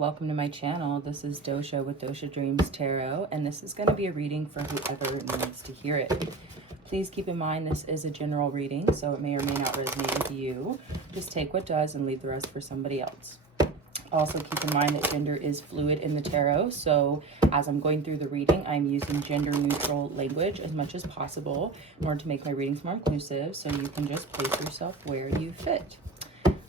welcome to my channel. This is Dosha with DoshaDreamsTarot, and this is going to be a reading for whoever needs to hear it. Please keep in mind this is a general reading, so it may or may not resonate with you. Just take what does and leave the rest for somebody else. Also keep in mind that gender is fluid in the tarot, so as I'm going through the reading, I'm using gender neutral language as much as possible in order to make my readings more inclusive, so you can just place yourself where you fit.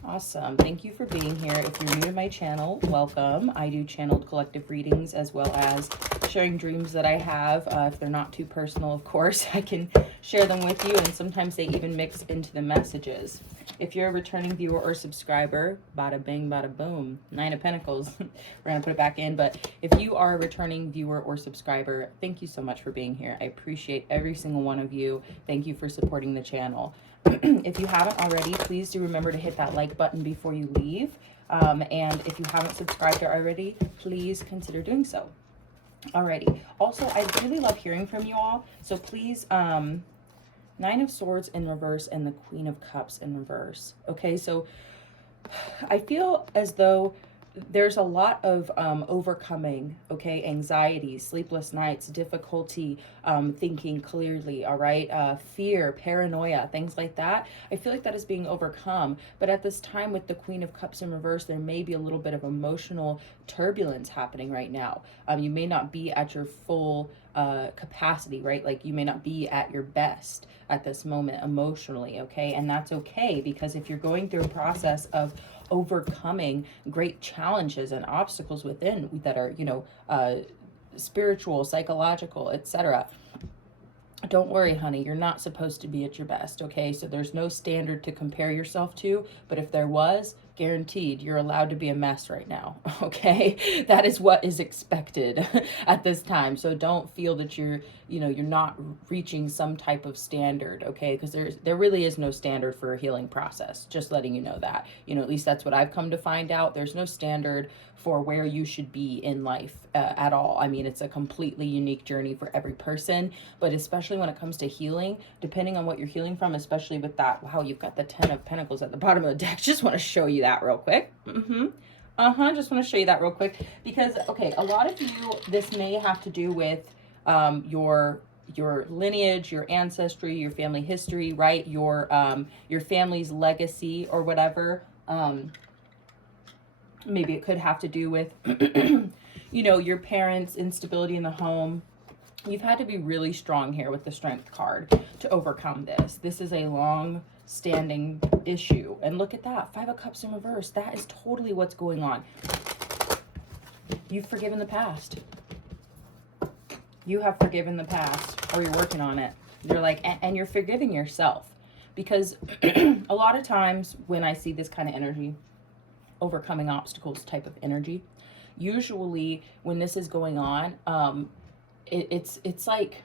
Awesome. Thank you for being here. If you're new to my channel, welcome. I do channeled collective readings as well as sharing dreams that I have. If they're not too personal, of course, I can share them with you, and sometimes they even mix into the messages. If you're a returning viewer or subscriber, bada bing, bada boom, 9 of Pentacles. We're going to put it back in. But if you are a returning viewer or subscriber, thank you so much for being here. I appreciate every single one of you. Thank you for supporting the channel. If you haven't already, please do remember to hit that like button before you leave. And if you haven't subscribed already, please consider doing so. Alrighty. Also, I really love hearing from you all. So please, 9 of Swords in reverse and the Queen of Cups in reverse. Okay, so I feel as though there's a lot of overcoming, okay, anxiety, sleepless nights, difficulty thinking clearly, all right, fear, paranoia, things like that. I feel like that is being overcome, but at this time with the Queen of Cups in reverse, there may be a little bit of emotional turbulence happening right now. You may not be at your full capacity, right? Like you may not be at your best at this moment emotionally, okay? And that's okay, because if you're going through a process of overcoming great challenges and obstacles within that are, you know, spiritual, psychological, etc., don't worry, honey, you're not supposed to be at your best, okay? So there's no standard to compare yourself to, but if there was, guaranteed you're allowed to be a mess right now, okay? That is what is expected at this time. So don't feel that you're not reaching some type of standard, okay? Because there really is no standard for a healing process. Just letting you know that. You know, at least that's what I've come to find out. There's no standard for where you should be in life at all. I mean, it's a completely unique journey for every person, but especially when it comes to healing, depending on what you're healing from, especially with that, wow, you've got the 10 of Pentacles at the bottom of the deck. Just want to show you that real quick. Just want to show you that real quick because, okay, a lot of you, this may have to do with your lineage, your ancestry, your family history, right? Your family's legacy or whatever. Maybe it could have to do with, you know, your parents' instability in the home. You've had to be really strong here with the Strength card to overcome this. This is a long-standing issue. And look at that, 5 of Cups in reverse. That is totally what's going on. You've forgiven the past. You have forgiven the past, or you're working on it. You're like, and you're forgiving yourself. Because a lot of times when I see this kind of energy, overcoming obstacles type of energy, usually when this is going on, it's like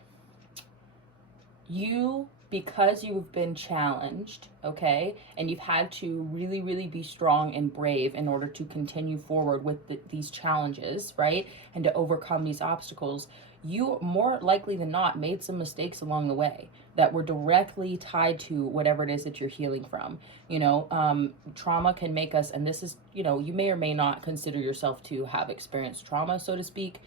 you, because you've been challenged, okay, and you've had to really, really be strong and brave in order to continue forward with these challenges, right, and to overcome these obstacles, you more likely than not made some mistakes along the way that were directly tied to whatever it is that you're healing from. You know, trauma can make us, and this is, you know, you may or may not consider yourself to have experienced trauma, so to speak.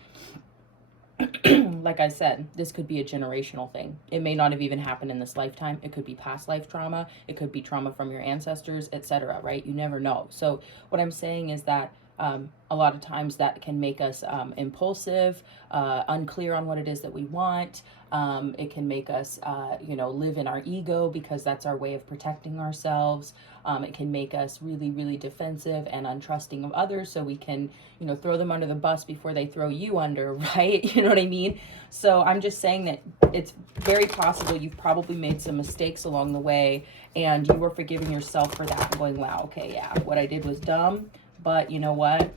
Like I said, this could be a generational thing. It may not have even happened in this lifetime. It could be past life trauma. It could be trauma from your ancestors, etc., right? You never know. So what I'm saying is that a lot of times that can make us impulsive, unclear on what it is that we want. It can make us, you know, live in our ego because that's our way of protecting ourselves. It can make us really, really defensive and untrusting of others, so we can, you know, throw them under the bus before they throw you under, right? You know what I mean? So I'm just saying that it's very possible you've probably made some mistakes along the way, and you were forgiving yourself for that, going, wow, okay, yeah, what I did was dumb, but you know what?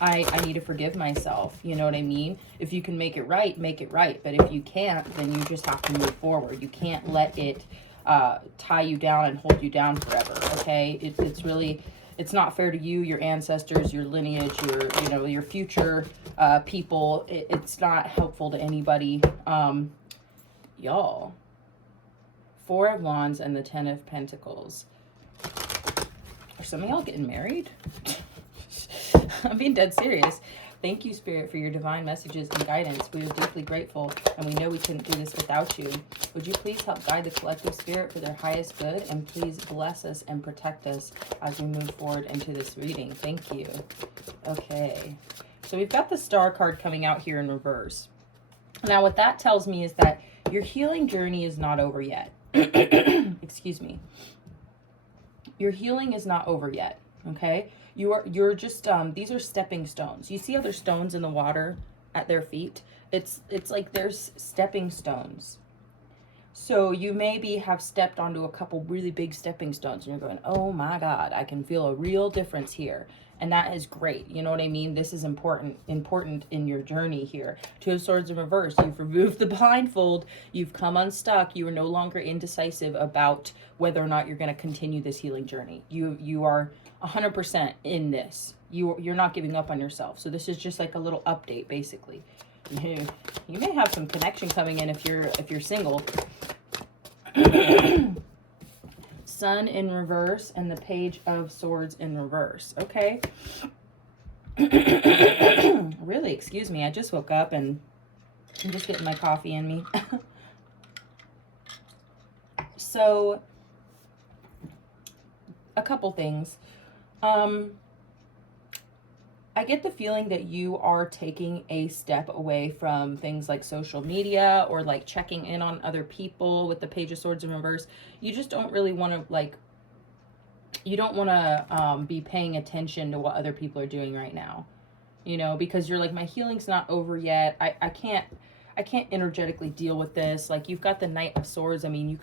I need to forgive myself. You know what I mean? If you can make it right, make it right. But if you can't, then you just have to move forward. You can't let it tie you down and hold you down forever, okay? It's really, it's not fair to you, your ancestors, your lineage, your future people. It's not helpful to anybody. Y'all. 4 of Wands and the 10 of Pentacles. Are some of y'all getting married? I'm being dead serious. Thank you, Spirit, for your divine messages and guidance. We are deeply grateful, and we know we couldn't do this without you. Would you please help guide the collective spirit for their highest good, and please bless us and protect us as we move forward into this reading. Thank you. Okay, so we've got the Star card coming out here in reverse. Now, what that tells me is that your healing journey is not over yet. Excuse me. Your healing is not over yet, okay? You're just these are stepping stones. You see other stones in the water at their feet? It's like there's stepping stones. So you maybe have stepped onto a couple really big stepping stones and you're going, oh my God, I can feel a real difference here. And that is great. You know what I mean? This is important in your journey here. Two of Swords in reverse. You've removed the blindfold. You've come unstuck. You are no longer indecisive about whether or not you're going to continue this healing journey. You are 100% in this. You're not giving up on yourself. So this is just like a little update, basically. You may have some connection coming in if you're single. Sun in reverse and the Page of Swords in reverse. Okay. Really, excuse me. I just woke up and I'm just getting my coffee in me. So, a couple things. I get the feeling that you are taking a step away from things like social media or like checking in on other people with the Page of Swords in reverse. You just don't really want to you don't want to be paying attention to what other people are doing right now, you know, because you're like, my healing's not over yet. I can't energetically deal with this. Like, you've got the Knight of Swords. I mean,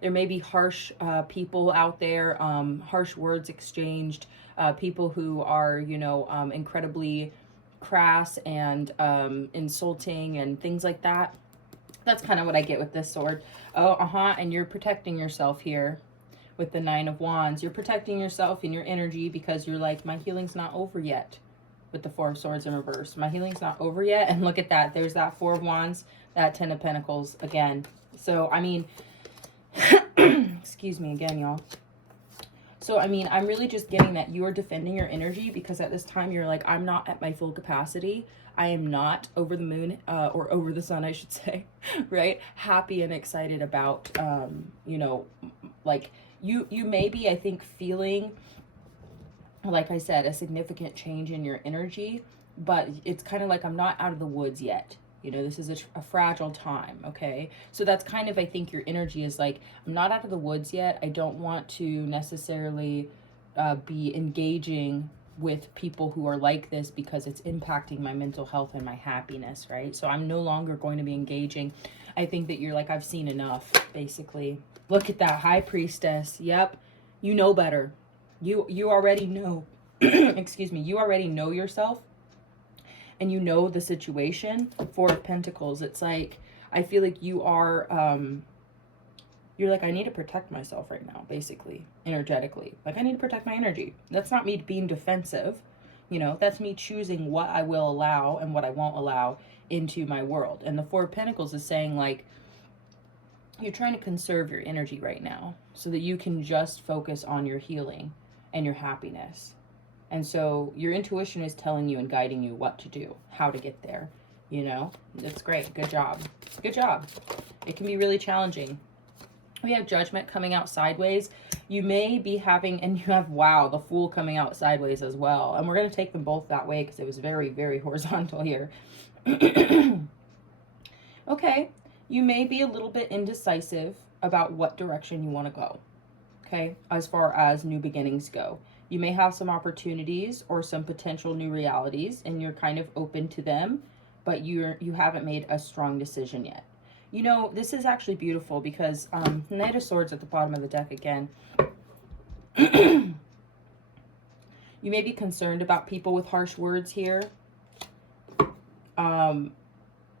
there may be harsh people out there, harsh words exchanged, people who are, you know, incredibly crass and insulting and things like that. That's kind of what I get with this sword. And you're protecting yourself here with the Nine of Wands. You're protecting yourself in your energy because you're like, my healing's not over yet. With the Four of Swords in reverse, my healing's not over yet. And look at that, there's that Four of Wands, that Ten of Pentacles again. So I mean, excuse me again, y'all. So I mean, I'm really just getting that you are defending your energy, because at this time you're like, I'm not at my full capacity. I am not over the moon, or over the sun, I should say, right? Happy and excited about, you know, like you may be, I think, feeling, like I said, a significant change in your energy, but it's kind of like, I'm not out of the woods yet. You know, this is a fragile time, okay? So that's kind of, I think your energy is like, I'm not out of the woods yet. I don't want to necessarily be engaging with people who are like this because it's impacting my mental health and my happiness, right? So I'm no longer going to be engaging. I think that you're like, I've seen enough, basically. Look at that, High Priestess. Yep, you know better. You already know, excuse me, you already know yourself and you know the situation. Four of Pentacles. It's like, I feel like you are, you're like, I need to protect myself right now, basically, energetically. Like, I need to protect my energy. That's not me being defensive, you know, that's me choosing what I will allow and what I won't allow into my world. And the Four of Pentacles is saying, like, you're trying to conserve your energy right now so that you can just focus on your healing and your happiness. And so your intuition is telling you and guiding you what to do, how to get there, you know. That's great. Good job. Good job. It can be really challenging. We have Judgment coming out sideways. You may be having, and you have, wow, the Fool coming out sideways as well. And we're going to take them both that way because it was very, very horizontal here. Okay. You may be a little bit indecisive about what direction you want to go. Okay, as far as new beginnings go. You may have some opportunities or some potential new realities and you're kind of open to them, but you haven't made a strong decision yet. You know, this is actually beautiful because Knight of Swords at the bottom of the deck again. You may be concerned about people with harsh words here.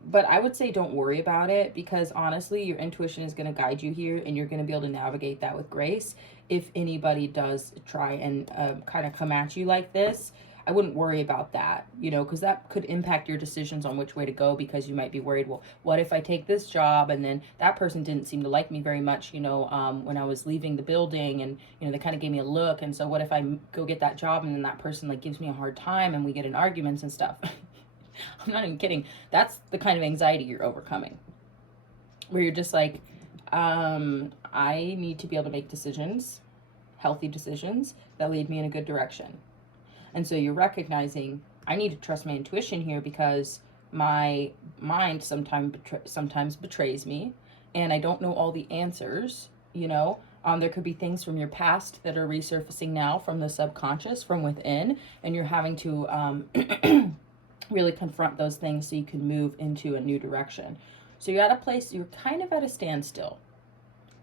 But I would say don't worry about it, because honestly, your intuition is going to guide you here and you're going to be able to navigate that with grace. If anybody does try and kind of come at you like this, I wouldn't worry about that, you know, because that could impact your decisions on which way to go, because you might be worried, well, what if I take this job and then that person didn't seem to like me very much, you know, when I was leaving the building, and, you know, they kind of gave me a look. And so what if I go get that job and then that person like gives me a hard time and we get in arguments and stuff? I'm not even kidding. That's the kind of anxiety you're overcoming, where you're just like, I need to be able to make decisions, healthy decisions that lead me in a good direction. And so you're recognizing, I need to trust my intuition here, because my mind sometimes betrays me, and I don't know all the answers, you know. There could be things from your past that are resurfacing now from the subconscious, from within, and you're having to really confront those things so you can move into a new direction. So you're at a place, you're kind of at a standstill,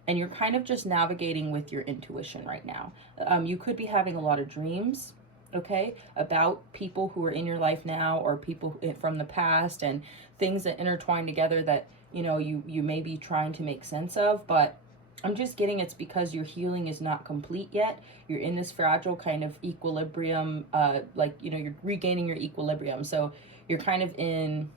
and you're kind of just navigating with your intuition right now. You could be having a lot of dreams, okay, about people who are in your life now, or people from the past, and things that intertwine together that, you know, you may be trying to make sense of. But I'm just getting it's because your healing is not complete yet. You're in this fragile kind of equilibrium, like, you know, you're regaining your equilibrium. So you're kind of in,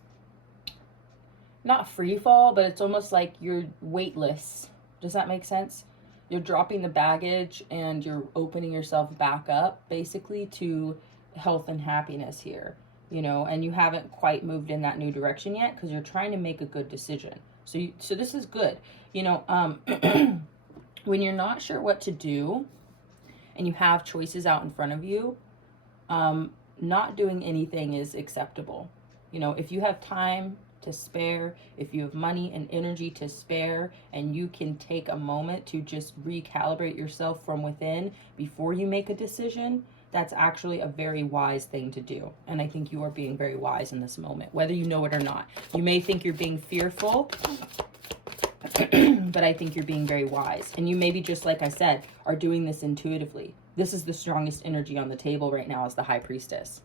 not free fall, but it's almost like you're weightless. Does that make sense? You're dropping the baggage and you're opening yourself back up, basically, to health and happiness here, you know, and you haven't quite moved in that new direction yet because you're trying to make a good decision. So this is good. You know, when you're not sure what to do and you have choices out in front of you, not doing anything is acceptable. You know, if you have time to spare, if you have money and energy to spare, and you can take a moment to just recalibrate yourself from within before you make a decision, that's actually a very wise thing to do. And I think you are being very wise in this moment, whether you know it or not. You may think you're being fearful, but I think you're being very wise. And you maybe, just like I said, are doing this intuitively. This is the strongest energy on the table right now, as the High Priestess.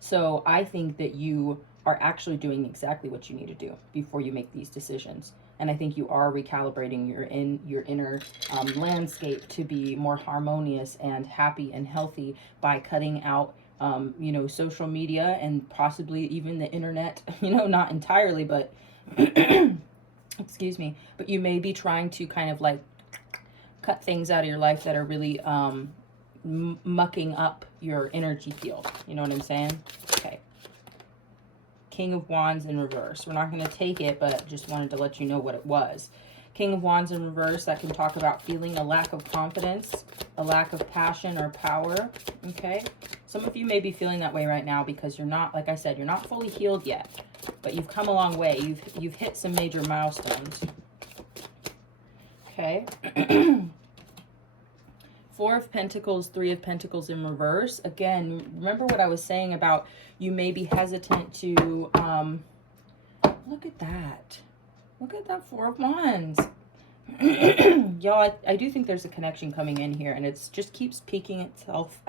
So I think that you are actually doing exactly what you need to do before you make these decisions. And I think you are recalibrating your inner landscape to be more harmonious and happy and healthy by cutting out, you know, social media and possibly even the internet, you know, not entirely, but excuse me, but you may be trying to kind of like cut things out of your life that are really mucking up your energy field. You know what I'm saying? Okay. King of Wands in reverse. We're not going to take it, but just wanted to let you know what it was. King of Wands in reverse, that can talk about feeling a lack of confidence, a lack of passion or power, okay? Some of you may be feeling that way right now because you're not, like I said, you're not fully healed yet, but you've come a long way. You've hit some major milestones, okay? Four of Pentacles, Three of Pentacles in reverse. Again, remember what I was saying about you may be hesitant to, look at that. Look at that Four of Wands. Y'all, I do think there's a connection coming in here, and it's just keeps peeking itself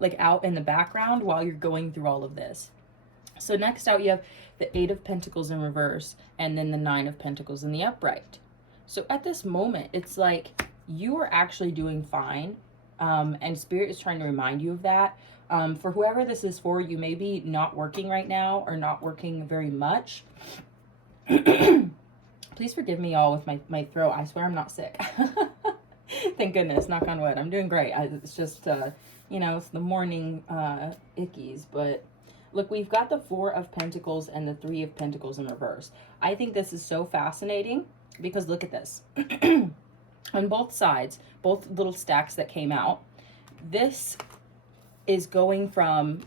like out in the background while you're going through all of this. So next out, you have the Eight of Pentacles in reverse, and then the Nine of Pentacles in the upright. So at this moment, it's like you are actually doing fine. And Spirit is trying to remind you of that. For whoever this is for, you may be not working right now or not working very much. Please forgive me, y'all, with my throat. I swear I'm not sick. Thank goodness, knock on wood. I'm doing great. It's just, you know, it's the morning ickies. But look, we've got the Four of Pentacles and the Three of Pentacles in reverse. I think this is so fascinating because look at this. On both sides, both little stacks that came out, this is going from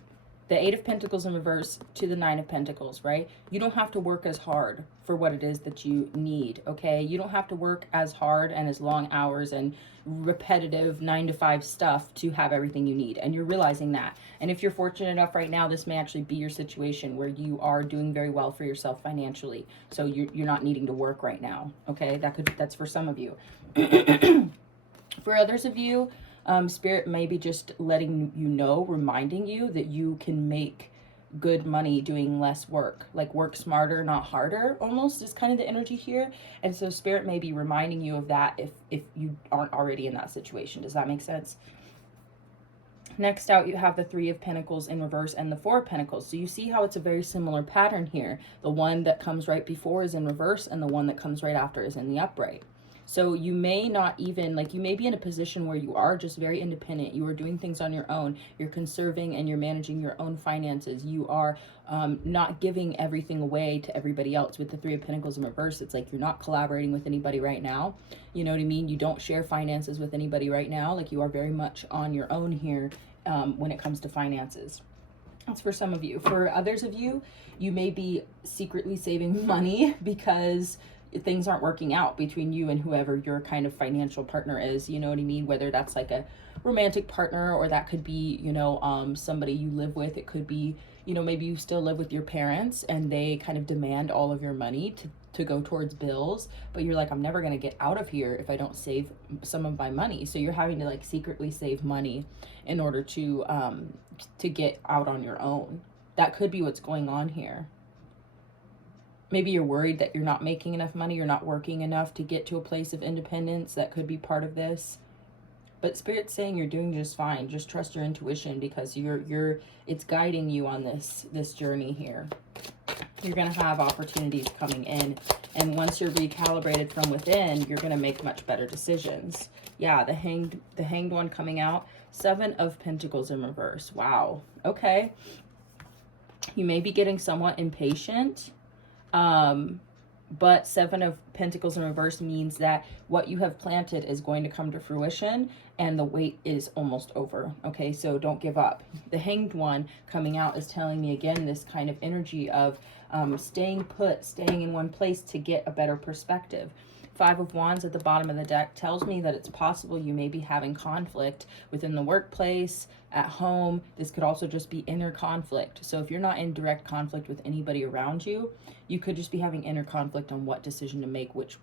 the Eight of Pentacles in reverse to the Nine of Pentacles, right? You don't have to work as hard for what it is that you need, okay? You don't have to work as hard and as long hours and repetitive 9-to-5 stuff to have everything you need. And you're realizing that. And if you're fortunate enough right now, this may actually be your situation where you are doing very well for yourself financially. So you're not needing to work right now, okay? That's for some of you. For others of you, Spirit may be just letting you know, reminding you that you can make good money doing less work, like work smarter, not harder, almost is kind of the energy here. And so Spirit may be reminding you of that if you aren't already in that situation. Does that make sense? Next out, you have the Three of Pentacles in reverse and the Four of Pentacles. So you see how it's a very similar pattern here. The one that comes right before is in reverse, and the one that comes right after is in the upright. So you may not even, like, you may be in a position where you are just very independent. You are doing things on your own. You're conserving and you're managing your own finances. You are not giving everything away to everybody else. With the Three of Pentacles in reverse, it's like you're not collaborating with anybody right now. You know what I mean? You don't share finances with anybody right now. Like, you are very much on your own here when it comes to finances. That's for some of you. For others of you, you may be secretly saving money because things aren't working out between you and whoever your kind of financial partner is. You know what I mean? Whether that's like a romantic partner, or that could be, you know, somebody you live with. It could be, you know, maybe you still live with your parents and they kind of demand all of your money to go towards bills, but you're like, I'm never going to get out of here if I don't save some of my money. So you're having to like secretly save money in order to get out on your own. That could be what's going on here. Maybe you're worried that you're not making enough money, you're not working enough to get to a place of independence. That could be part of this. But Spirit's saying you're doing just fine. Just trust your intuition, because it's guiding you on this journey here. You're going to have opportunities coming in, and once you're recalibrated from within, you're going to make much better decisions. Yeah, the hanged one coming out. Seven of Pentacles in reverse. Wow. Okay. You may be getting somewhat impatient. But Seven of Pentacles in reverse means that what you have planted is going to come to fruition, and the wait is almost over. Okay, so don't give up. The Hanged one coming out is telling me again this kind of energy of staying put, staying in one place to get a better perspective. Five of Wands at the bottom of the deck tells me that it's possible you may be having conflict within the workplace, at home. This could also just be inner conflict. So if you're not in direct conflict with anybody around you, you could just be having inner conflict on what decision to make, which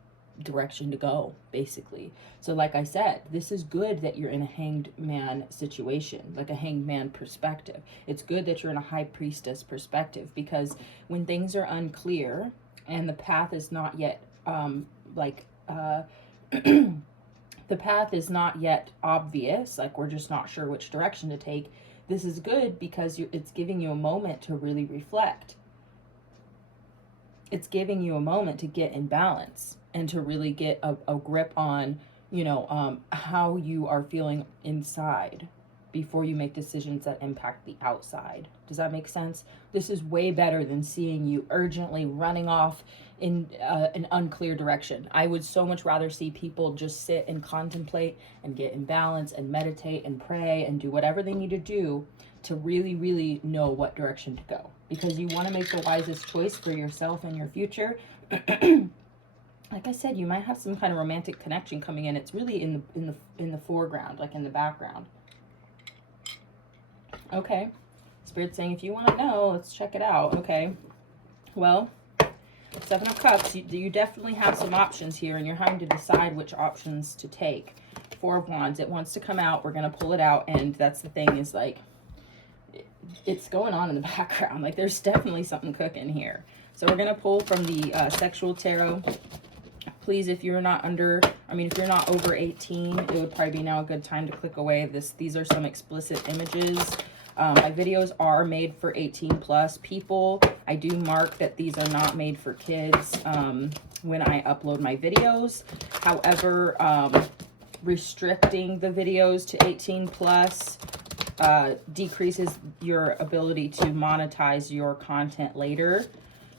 direction to go, basically. So like I said, this is good that you're in a hanged man situation, like a hanged man perspective. It's good that you're in a high priestess perspective, because when things are unclear and the path is not yet the path is not yet obvious, like we're just not sure which direction to take, this is good because it's giving you a moment to really reflect. It's giving you a moment to get in balance and to really get a grip on, you know, how you are feeling inside before you make decisions that impact the outside. Does that make sense? This is way better than seeing you urgently running off in an unclear direction. I would so much rather see people just sit and contemplate and get in balance and meditate and pray and do whatever they need to do to really, really know what direction to go. Because you want to make the wisest choice for yourself and your future. Like I said, you might have some kind of romantic connection coming in. It's really in the foreground, like in the background. Okay. Spirit's saying if you want to know, let's check it out. Okay. Well, Seven of Cups, you definitely have some options here, and you're having to decide which options to take. Four of Wands, it wants to come out. We're going to pull it out, and that's the thing, is like, it's going on in the background. Like, there's definitely something cooking here. So we're going to pull from the Sexual Tarot. Please, if you're not if you're not over 18, it would probably be now a good time to click away. These are some explicit images. My videos are made for 18 plus people. I do mark that these are not made for kids when I upload my videos. However, restricting the videos to 18 plus decreases your ability to monetize your content later.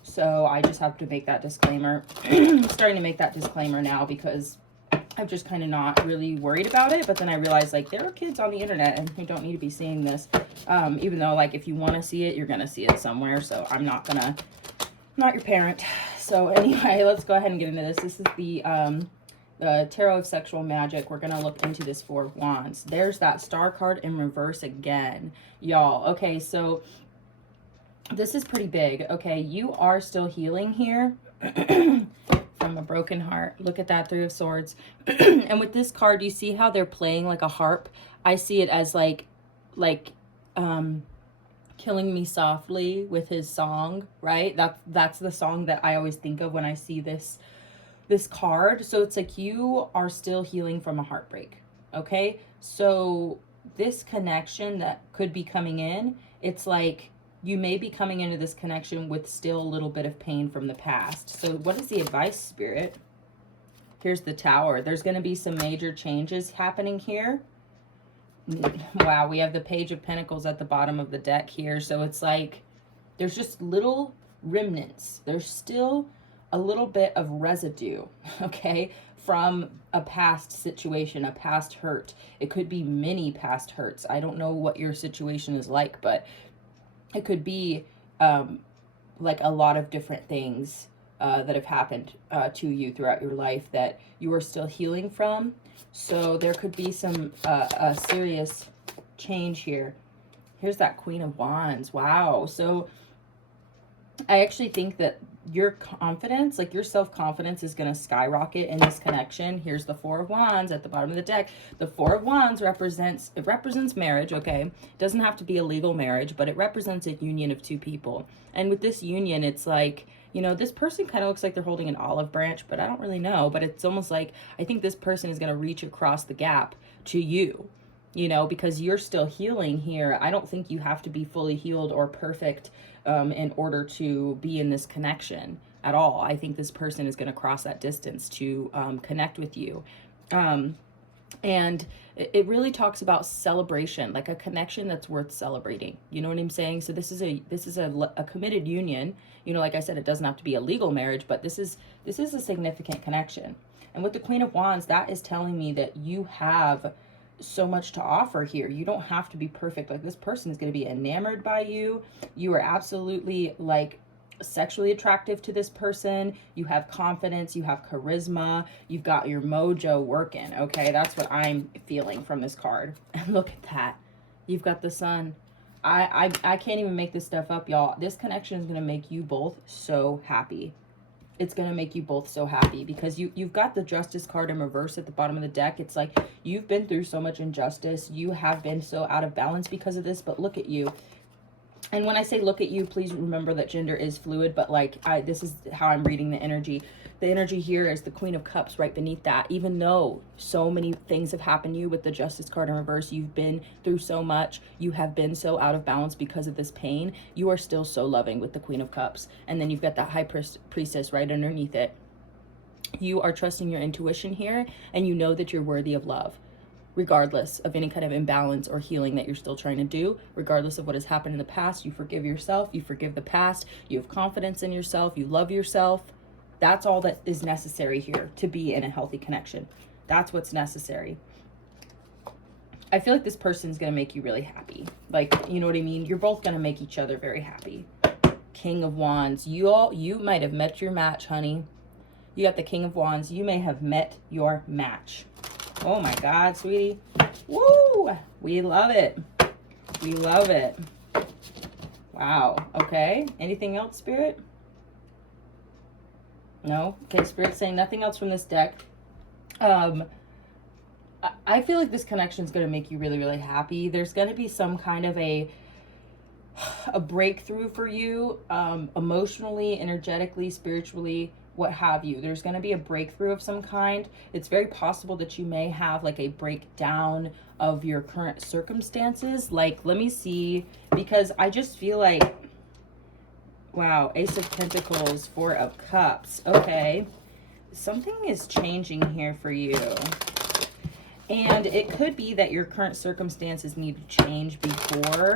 So I just have to make that disclaimer. I'm starting to make that disclaimer now because I'm just kind of not really worried about it. But then I realized, like, there are kids on the internet and who don't need to be seeing this. Even though, like, if you want to see it, you're going to see it somewhere. So I'm not your parent. So anyway, let's go ahead and get into this. This is the Tarot of Sexual Magic. We're going to look into this Four of Wands. There's that Star card in reverse again, y'all. Okay, so this is pretty big. Okay, you are still healing here from a broken heart. Look at that, Three of Swords. And with this card, you see how they're playing like a harp? I see it as like Killing Me Softly with his song, right? That's the song that I always think of when I see this card. So it's like you are still healing from a heartbreak. Okay, so this connection that could be coming in, it's like you may be coming into this connection with still a little bit of pain from the past. So what is the advice, Spirit? Here's the Tower. There's going to be some major changes happening here. Wow, we have the Page of Pentacles at the bottom of the deck here. So it's like there's just little remnants. There's still a little bit of residue, okay, from a past situation, a past hurt. It could be many past hurts. I don't know what your situation is like, but it could be like a lot of different things that have happened to you throughout your life that you are still healing from. So there could be some serious change here. Here's that Queen of Wands. Wow. So I actually think that your confidence, like your self-confidence, is going to skyrocket in this connection. Here's the Four of Wands at the bottom of the deck. The Four of Wands represents marriage, okay? It doesn't have to be a legal marriage, but it represents a union of two people. And with this union, it's like, you know, this person kind of looks like they're holding an olive branch, but I don't really know. But it's almost like I think this person is going to reach across the gap to you, you know, because you're still healing here. I don't think you have to be fully healed or perfect in order to be in this connection at all. I think this person is going to cross that distance to connect with you. And it really talks about celebration, like a connection that's worth celebrating. You know what I'm saying? So this is a committed union. You know, like I said, it doesn't have to be a legal marriage, but this is a significant connection. And with the Queen of Wands, that is telling me that you have so much to offer here. You don't have to be perfect. Like, this person is going to be enamored by you. You are absolutely like sexually attractive to this person. You have confidence, you have charisma, you've got your mojo working. Okay, that's what I'm feeling from this card. And look at that, you've got the Sun. I can't even make this stuff up, y'all. This connection is going to make you both so happy. It's going to make you both so happy because you've got the Justice card in reverse at the bottom of the deck. It's like you've been through so much injustice. You have been so out of balance because of this, but look at you. And when I say look at you, please remember that gender is fluid, but like this is how I'm reading the energy. The energy here is the Queen of Cups right beneath that. Even though so many things have happened to you with the Justice card in reverse, you've been through so much, you have been so out of balance because of this pain, you are still so loving with the Queen of Cups. And then you've got that High Priestess right underneath it. You are trusting your intuition here, and you know that you're worthy of love, regardless of any kind of imbalance or healing that you're still trying to do. Regardless of what has happened in the past, you forgive yourself, you forgive the past, you have confidence in yourself, you love yourself. That's all that is necessary here to be in a healthy connection. That's what's necessary. I feel like this person's going to make you really happy. Like, you know what I mean? You're both going to make each other very happy. King of Wands. You might have met your match, honey. You got the King of Wands. You may have met your match. Oh my God, sweetie. Woo! We love it. We love it. Wow. Okay. Anything else, Spirit? No? Okay, Spirit's saying nothing else from this deck. I feel like this connection is going to make you really, really happy. There's going to be some kind of a breakthrough for you, emotionally, energetically, spiritually, what have you. There's going to be a breakthrough of some kind. It's very possible that you may have like a breakdown of your current circumstances. Like, let me see, because I just feel like, wow, Ace of Pentacles, Four of Cups. Okay, something is changing here for you. And it could be that your current circumstances need to change before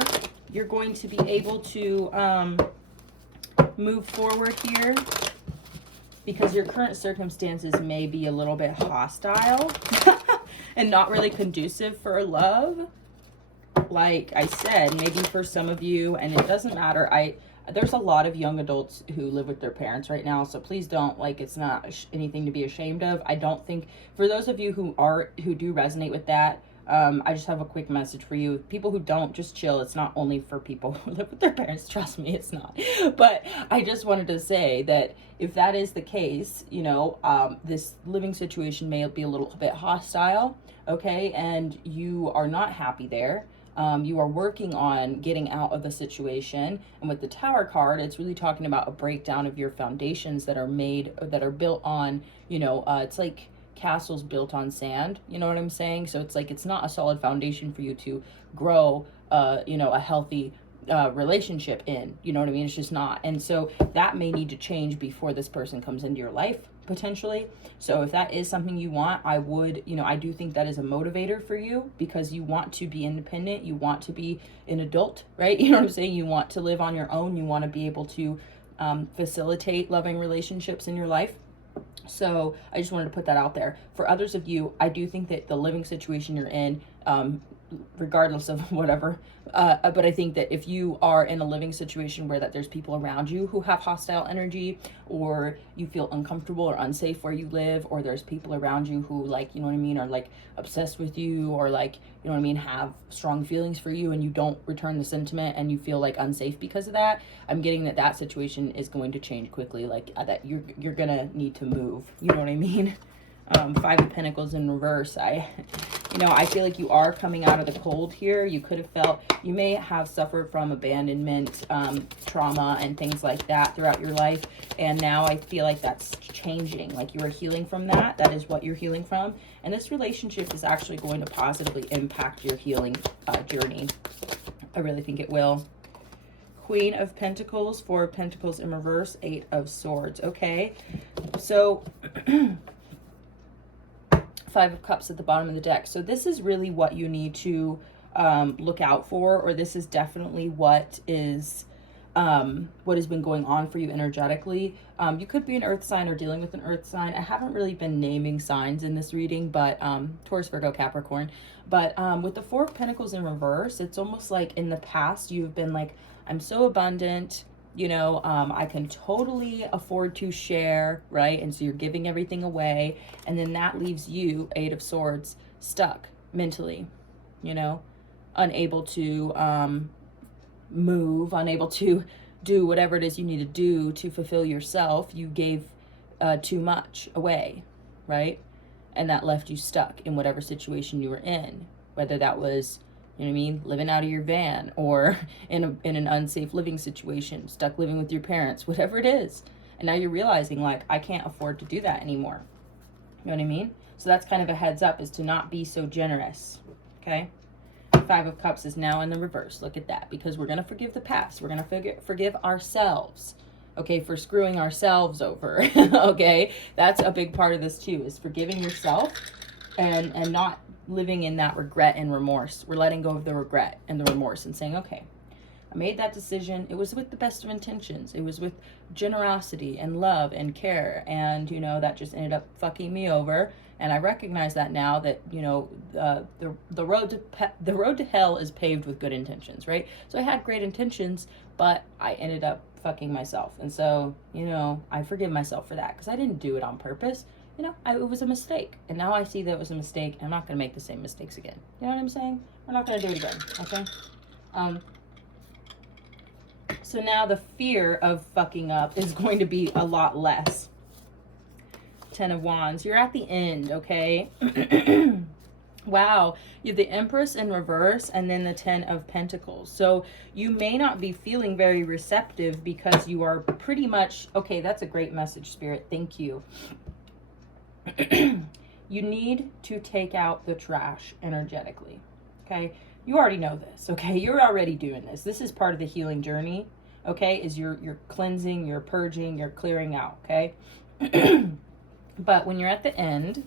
you're going to be able to move forward here, because your current circumstances may be a little bit hostile and not really conducive for love. Like I said, maybe for some of you, and it doesn't matter. There's a lot of young adults who live with their parents right now, so please don't, like, it's not anything to be ashamed of. I don't think, for those of you who do resonate with that, I just have a quick message for you. People who don't, just chill. It's not only for people who live with their parents. Trust me, it's not. But I just wanted to say that if that is the case, you know, this living situation may be a little bit hostile, okay? And you are not happy there. You are working on getting out of the situation. And with the Tower card, it's really talking about a breakdown of your foundations that are built on, you know, it's like castles built on sand. You know what I'm saying? So it's like, it's not a solid foundation for you to grow, you know, a healthy relationship in. You know what I mean? It's just not. And so that may need to change before this person comes into your life, potentially. So if that is something you want, I would, you know, I do think that is a motivator for you, because you want to be independent. You want to be an adult, right? You know what I'm saying? You want to live on your own. You want to be able to facilitate loving relationships in your life. So I just wanted to put that out there. For others of you, I do think that the living situation you're in, regardless of whatever, but I think that if you are in a living situation where that there's people around you who have hostile energy, or you feel uncomfortable or unsafe where you live, or there's people around you who, like, you know what I mean, are like obsessed with you, or like, you know what I mean, have strong feelings for you, and you don't return the sentiment and you feel like unsafe because of that, I'm getting that that situation is going to change quickly, like that you're gonna need to move, you know what I mean? Five of Pentacles in reverse. You know, I feel like you are coming out of the cold here. You could have felt, you may have suffered from abandonment, trauma and things like that throughout your life. And now I feel like that's changing. Like you are healing from that. That is what you're healing from. And this relationship is actually going to positively impact your healing journey. I really think it will. Queen of Pentacles, Four of Pentacles in reverse, Eight of Swords. Okay, so Five of Cups at the bottom of the deck. So this is really what you need to look out for, or this is definitely what has been going on for you energetically. You could be an earth sign or dealing with an earth sign. I haven't really been naming signs in this reading, but Taurus, Virgo, Capricorn. But with the Four of Pentacles in reverse, it's almost like in the past you've been like, I'm so abundant, you know, I can totally afford to share, right? And so you're giving everything away. And then that leaves you, Eight of Swords, stuck mentally, you know, unable to move, unable to do whatever it is you need to do to fulfill yourself. You gave too much away, right? And that left you stuck in whatever situation you were in, whether that was, you know what I mean, living out of your van, or in an unsafe living situation, stuck living with your parents, whatever it is. And now you're realizing, like, I can't afford to do that anymore. You know what I mean? So that's kind of a heads up, is to not be so generous, okay? Five of Cups is now in the reverse. Look at that, because we're going to forgive the past. We're going to forgive ourselves, okay, for screwing ourselves over, okay? That's a big part of this too, is forgiving yourself and not living in that regret and remorse. We're letting go of the regret and the remorse and saying, okay, I made that decision. It was with the best of intentions. It was with generosity and love and care. And, you know, that just ended up fucking me over. And I recognize that now, that, you know, the road to hell is paved with good intentions, right? So I had great intentions, but I ended up fucking myself. And so, you know, I forgive myself for that, because I didn't do it on purpose. You know, it was a mistake. And now I see that it was a mistake. I'm not going to make the same mistakes again. You know what I'm saying? We're not going to do it again, okay? So now the fear of fucking up is going to be a lot less. Ten of Wands. You're at the end, okay? Wow. You have the Empress in reverse and then the Ten of Pentacles. So you may not be feeling very receptive, because you are pretty much... Okay, that's a great message, Spirit. Thank you. You need to take out the trash energetically, okay? You already know this, okay? You're already doing this. This is part of the healing journey, okay? Is you're cleansing, you're purging, you're clearing out, okay? But when you're at the end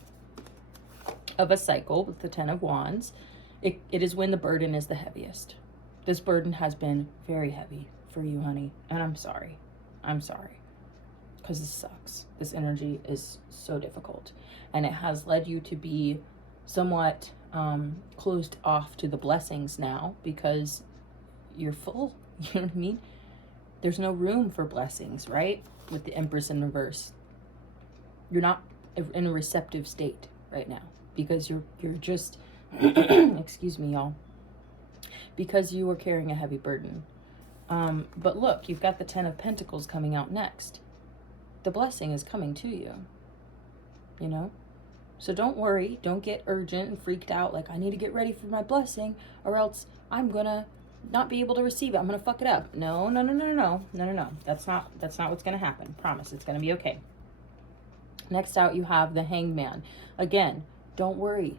of a cycle with the Ten of Wands, it is when the burden is the heaviest. This burden has been very heavy for you, honey, and I'm sorry. I'm sorry. Because this sucks. This energy is so difficult, and it has led you to be somewhat closed off to the blessings now, because you're full. You know what I mean? There's no room for blessings, right? With the Empress in reverse, you're not in a receptive state right now, because you're just excuse me, y'all, because you are carrying a heavy burden. But look, you've got the Ten of Pentacles coming out next. The blessing is coming to you, you know? So don't worry. Don't get urgent and freaked out like, I need to get ready for my blessing, or else I'm going to not be able to receive it. I'm going to fuck it up. No. That's not what's going to happen. Promise. It's going to be okay. Next out, you have the Hangman. Again, don't worry.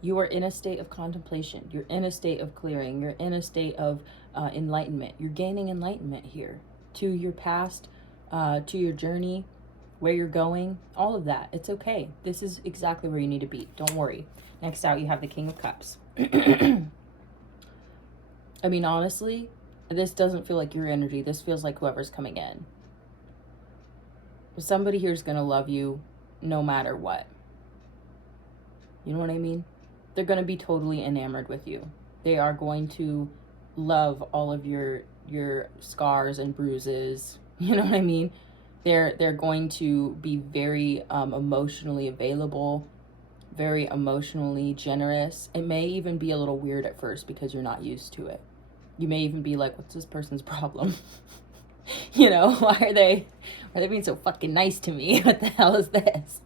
You are in a state of contemplation. You're in a state of clearing. You're in a state of enlightenment. You're gaining enlightenment here to your past, to your journey, where you're going, all of that. It's okay. This is exactly where you need to be. Don't worry. Next out, you have the King of Cups. I mean, honestly, this doesn't feel like your energy. This feels like whoever's coming in. Somebody here is going to love you no matter what. You know what I mean? They're going to be totally enamored with you. They are going to love all of your scars and bruises. You know what I mean? They're going to be very emotionally available, very emotionally generous. It may even be a little weird at first because you're not used to it. You may even be like, what's this person's problem? You know, why are they being so fucking nice to me? What the hell is this?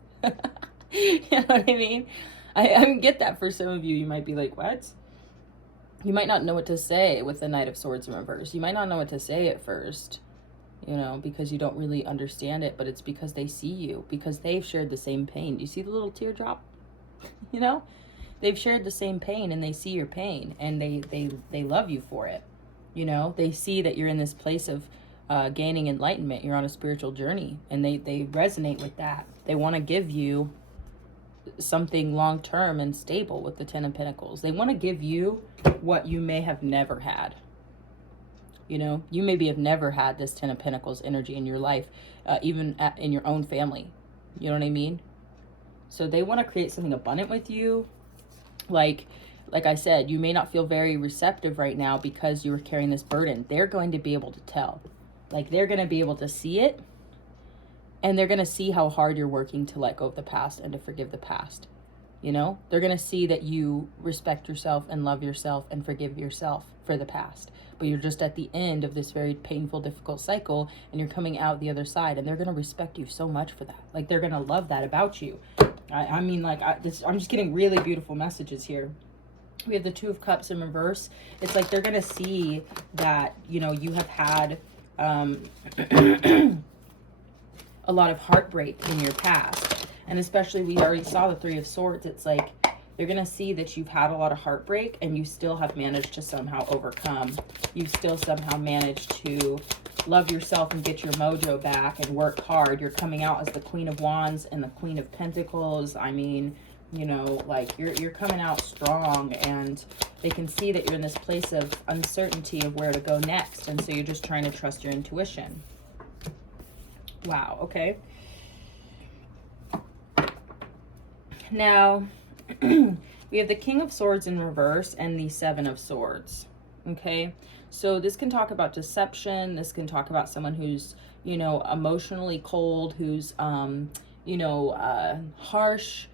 You know what I mean? I get that for some of you. You might be like, what? You might not know what to say with the Knight of Swords in reverse. You might not know what to say at first, you know, because you don't really understand it, but it's because they see you, because they've shared the same pain. You see the little teardrop? You know? They've shared the same pain and they see your pain and they love you for it. You know? They see that you're in this place of gaining enlightenment. You're on a spiritual journey and they resonate with that. They want to give you something long-term and stable with the Ten of Pentacles. They want to give you what you may have never had. You know, you maybe have never had this Ten of Pentacles energy in your life, even in your own family. You know what I mean? So they want to create something abundant with you. Like I said, you may not feel very receptive right now because you were carrying this burden. They're going to be able to tell. Like, they're going to be able to see it. And they're going to see how hard you're working to let go of the past and to forgive the past. You know, they're going to see that you respect yourself and love yourself and forgive yourself for the past. But you're just at the end of this very painful, difficult cycle and you're coming out the other side. And they're going to respect you so much for that. Like, they're going to love that about you. I mean, like, I'm just getting really beautiful messages here. We have the Two of Cups in reverse. It's like they're going to see that, you know, you have had a lot of heartbreak in your past. And especially, we already saw the Three of Swords. It's like they're going to see that you've had a lot of heartbreak and you still have managed to somehow overcome. You've still somehow managed to love yourself and get your mojo back and work hard. You're coming out as the Queen of Wands and the Queen of Pentacles. I mean, you know, like you're coming out strong, and they can see that you're in this place of uncertainty of where to go next. And so you're just trying to trust your intuition. Wow, okay. Now, we have the King of Swords in reverse and the Seven of Swords, okay? So this can talk about deception. This can talk about someone who's, you know, emotionally cold, who's, you know, harsh,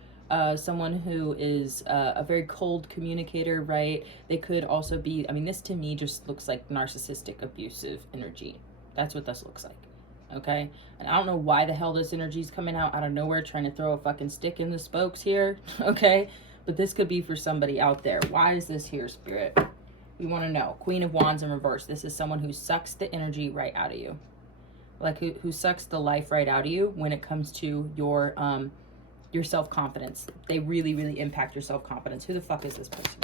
someone who is a very cold communicator, right? They could also be, I mean, this to me just looks like narcissistic, abusive energy. That's what this looks like. Okay, and I don't know why the hell this energy is coming out of nowhere, trying to throw a fucking stick in the spokes here. Okay, but this could be for somebody out there. Why is this here, Spirit? We want to know. Queen of Wands in reverse. This is someone who sucks the energy right out of you, like who sucks the life right out of you when it comes to your self-confidence. They really, really impact your self-confidence. Who the fuck is this person?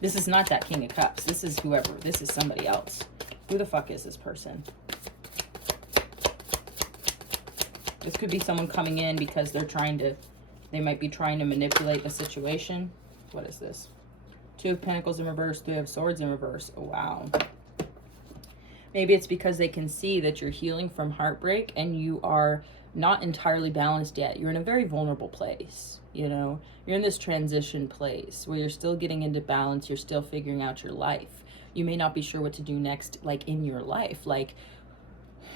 This is not that King of Cups. This is whoever. This is somebody else. Who the fuck is this person? This could be someone coming in because they might be trying to manipulate the situation. What is this? Two of Pentacles in reverse, Three of Swords in reverse. Oh, wow. Maybe it's because they can see that you're healing from heartbreak and you are not entirely balanced yet. You're in a very vulnerable place, you know? You're in this transition place where you're still getting into balance. You're still figuring out your life. You may not be sure what to do next, like in your life. Like,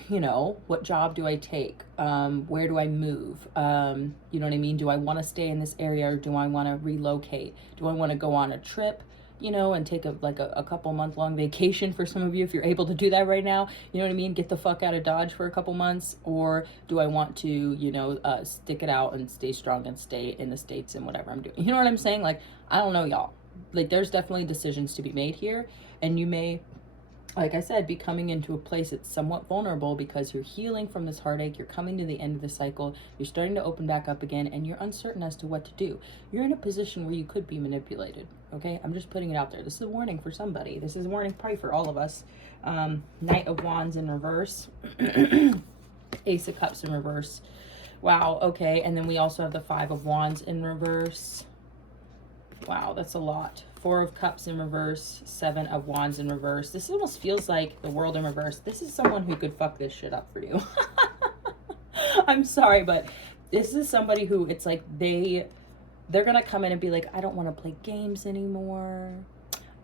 you know, what job do I take? Where do I move? You know what I mean? Do I want to stay in this area or do I want to relocate? Do I want to go on a trip, you know, and take a couple month long vacation for some of you if you're able to do that right now? You know what I mean? Get the fuck out of Dodge for a couple months. Or do I want to, you know, stick it out and stay strong and stay in the States and whatever I'm doing? You know what I'm saying? Like, I don't know, y'all. Like, there's definitely decisions to be made here, and you may like I said, be coming into a place that's somewhat vulnerable because you're healing from this heartache. You're coming to the end of the cycle. You're starting to open back up again, and you're uncertain as to what to do. You're in a position where you could be manipulated. Okay, I'm just putting it out there. This is a warning for somebody. This is a warning probably for all of us. Knight of Wands in reverse. Ace of Cups in reverse. Wow, okay. And then we also have the Five of Wands in reverse. Wow, that's a lot. Four of Cups in reverse. Seven of Wands in reverse. This almost feels like the World in reverse. This is someone who could fuck this shit up for you. I'm sorry, but this is somebody who it's like they're going to come in and be like, I don't want to play games anymore.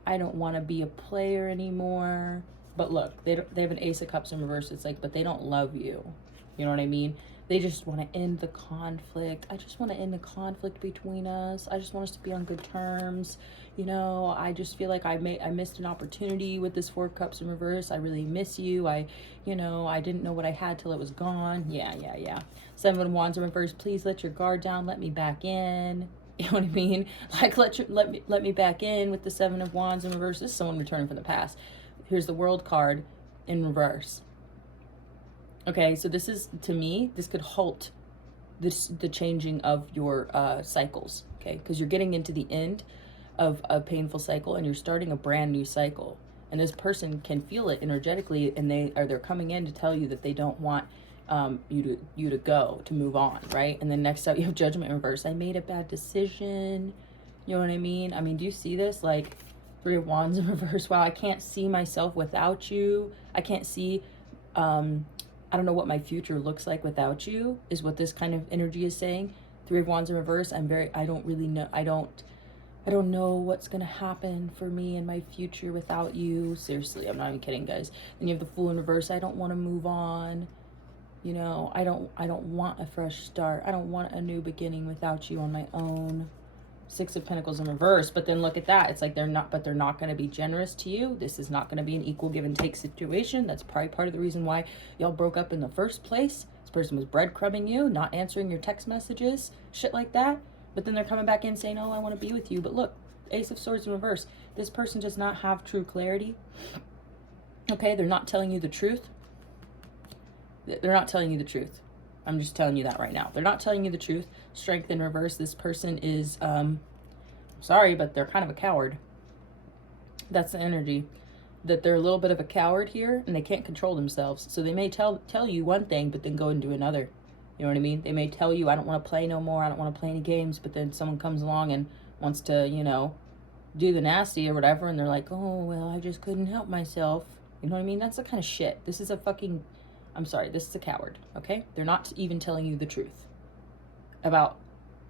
I don't want to be a player anymore. But look, they have an Ace of Cups in reverse. It's like, but they don't love you. You know what I mean? They just want to end the conflict. I just want to end the conflict between us. I just want us to be on good terms. You know, I just feel like I missed an opportunity with this Four of Cups in reverse. I really miss you. I didn't know what I had till it was gone. Yeah. Seven of Wands in reverse. Please let your guard down. Let me back in. You know what I mean? Like, let me back in with the Seven of Wands in reverse. This is someone returning from the past. Here's the World card in reverse. Okay, so this is, to me, this could halt the changing of your cycles, okay? Because you're getting into the end of a painful cycle and you're starting a brand new cycle. And this person can feel it energetically, and they're coming in to tell you that they don't want you to go, to move on, right? And then next up you have Judgment in reverse. I made a bad decision. You know what I mean? I mean, do you see this? Like, Three of Wands in reverse. Wow, I can't see myself without you. I can't see, I don't know what my future looks like without you, is what this kind of energy is saying. Three of Wands in reverse. I don't really know. I don't know what's going to happen for me in my future without you. Seriously, I'm not even kidding, guys. Then you have the Fool in reverse. I don't want to move on. You know, I don't want a fresh start. I don't want a new beginning without you on my own. Six of Pentacles in reverse. But then look at that. It's like they're not going to be generous to you. This is not going to be an equal give and take situation. That's probably part of the reason why y'all broke up in the first place. This person was breadcrumbing you, not answering your text messages, shit like that. But then they're coming back in saying, oh, I want to be with you. But look, Ace of Swords in reverse. This person does not have true clarity. Okay, they're not telling you the truth. They're not telling you the truth. I'm just telling you that right now. They're not telling you the truth. Strength in reverse. This person is, sorry, but they're kind of a coward. That's the energy. That they're a little bit of a coward here, and they can't control themselves. So they may tell you one thing, but then go and do another. You know what I mean? They may tell you, I don't want to play no more. I don't want to play any games. But then someone comes along and wants to, you know, do the nasty or whatever. And they're like, oh, well, I just couldn't help myself. You know what I mean? That's the kind of shit. This is a fucking... I'm sorry, this is a coward, okay? They're not even telling you the truth about,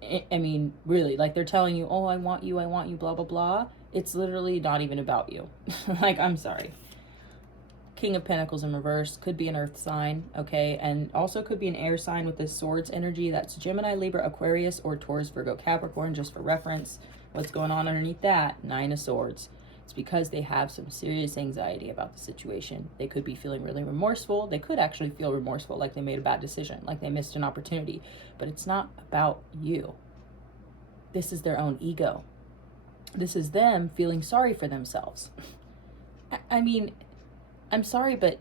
I mean, really, like they're telling you, oh, I want you, blah, blah, blah. It's literally not even about you. Like, I'm sorry. King of Pentacles in reverse, could be an earth sign, okay? And also could be an air sign with this swords energy. That's Gemini, Libra, Aquarius, or Taurus, Virgo, Capricorn, just for reference. What's going on underneath that? Nine of Swords. It's because they have some serious anxiety about the situation. They could be feeling really remorseful. They could actually feel remorseful, like they made a bad decision, like they missed an opportunity. But it's not about you. This is their own ego. This is them feeling sorry for themselves. I mean, I'm sorry, but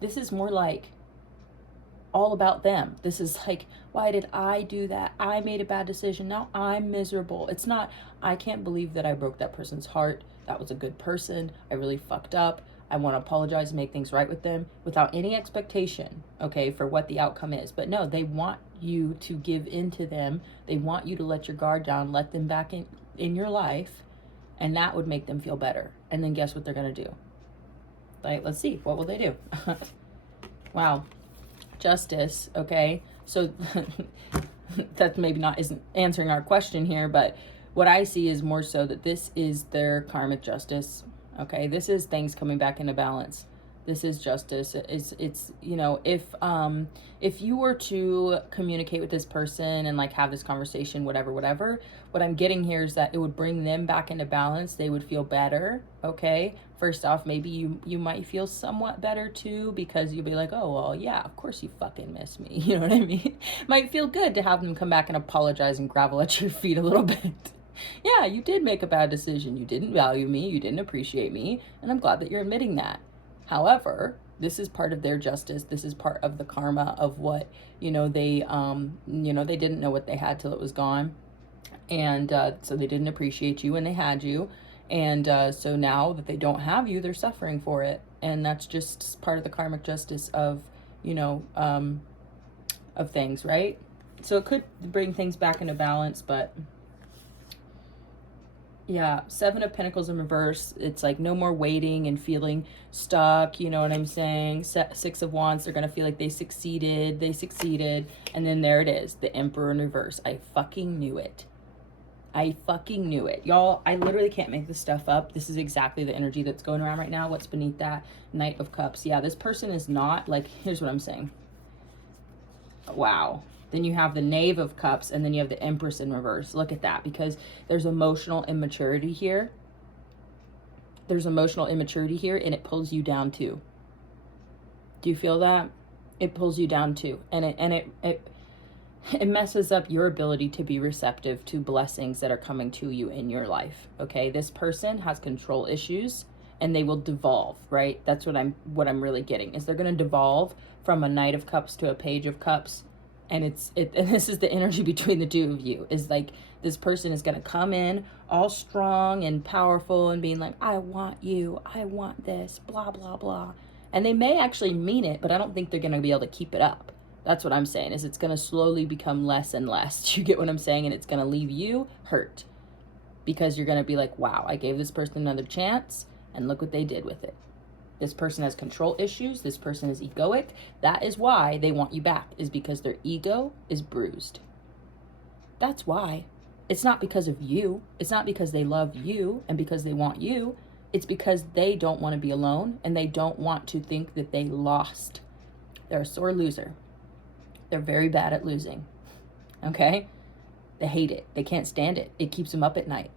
this is more like all about them. This is like, why did I do that? I made a bad decision. Now I'm miserable. It's not, I can't believe that I broke that person's heart. That was a good person. I really fucked up. I want to apologize and make things right with them without any expectation, okay, for what the outcome is. But no, they want you to give in to them. They want you to let your guard down, let them back in your life, and that would make them feel better. And then guess what they're going to do? Like, let's see, what will they do? Wow. Justice, okay? So that maybe isn't answering our question here, but what I see is more so that this is their karmic justice, okay? This is things coming back into balance. This is justice. It's you know, if you were to communicate with this person and like have this conversation, whatever, what I'm getting here is that it would bring them back into balance. They would feel better, okay? First off, maybe you might feel somewhat better too, because you'll be like, oh, well, yeah, of course you fucking miss me. You know what I mean? Might feel good to have them come back and apologize and grovel at your feet a little bit. Yeah, you did make a bad decision. You didn't value me. You didn't appreciate me. And I'm glad that you're admitting that. However, this is part of their justice. This is part of the karma of what, they didn't know what they had till it was gone. And so they didn't appreciate you when they had you. And so now that they don't have you, they're suffering for it. And that's just part of the karmic justice of, of things, right? So it could bring things back into balance, but yeah, Seven of Pentacles in reverse. It's like no more waiting and feeling stuck. You know what I'm saying? Six of Wands. They're going to feel like they succeeded. And then there it is. The Emperor in reverse. I fucking knew it. Y'all, I literally can't make this stuff up. This is exactly the energy that's going around right now. What's beneath that? Knight of Cups. Yeah, this person is not like, here's what I'm saying. Wow. Then you have the Knave of Cups, and then you have the Empress in reverse. Look at that, because there's emotional immaturity here. And it pulls you down too. Do you feel that? It pulls you down too. And it messes up your ability to be receptive to blessings that are coming to you in your life. Okay? This person has control issues, and they will devolve, right? That's what I'm really getting, is they're going to devolve from a Knight of Cups to a Page of Cups. And and this is the energy between the two of you, is like this person is going to come in all strong and powerful and being like, I want you, I want this, blah, blah, blah. And they may actually mean it, but I don't think they're going to be able to keep it up. That's what I'm saying, is it's going to slowly become less and less. You get what I'm saying? And it's going to leave you hurt, because you're going to be like, wow, I gave this person another chance and look what they did with it. This person has control issues. This person is egoic. That is why they want you back, is because their ego is bruised. That's why. It's not because of you. It's not because they love you and because they want you. It's because they don't want to be alone, and they don't want to think that they lost. They're a sore loser. They're very bad at losing. Okay? They hate it. They can't stand it. It keeps them up at night.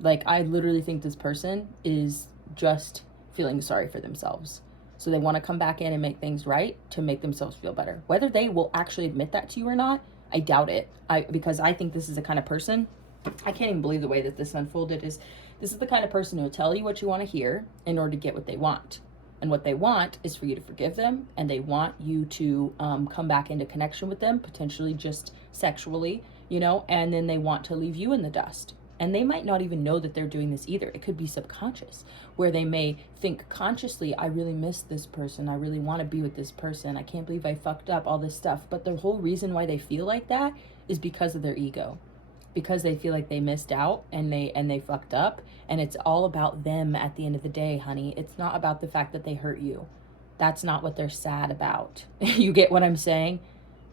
Like, I literally think this person is just feeling sorry for themselves. So they want to come back in and make things right to make themselves feel better. Whether they will actually admit that to you or not, I doubt it. Because I think this is the kind of person, I can't even believe the way that this unfolded, this is the kind of person who will tell you what you want to hear in order to get what they want. And what they want is for you to forgive them, and they want you to come back into connection with them, potentially just sexually, and then they want to leave you in the dust. And they might not even know that they're doing this either. It could be subconscious, where they may think consciously, I really miss this person. I really want to be with this person. I can't believe I fucked up, all this stuff. But the whole reason why they feel like that is because of their ego. Because they feel like they missed out and they fucked up. And it's all about them at the end of the day, honey. It's not about the fact that they hurt you. That's not what they're sad about. You get what I'm saying?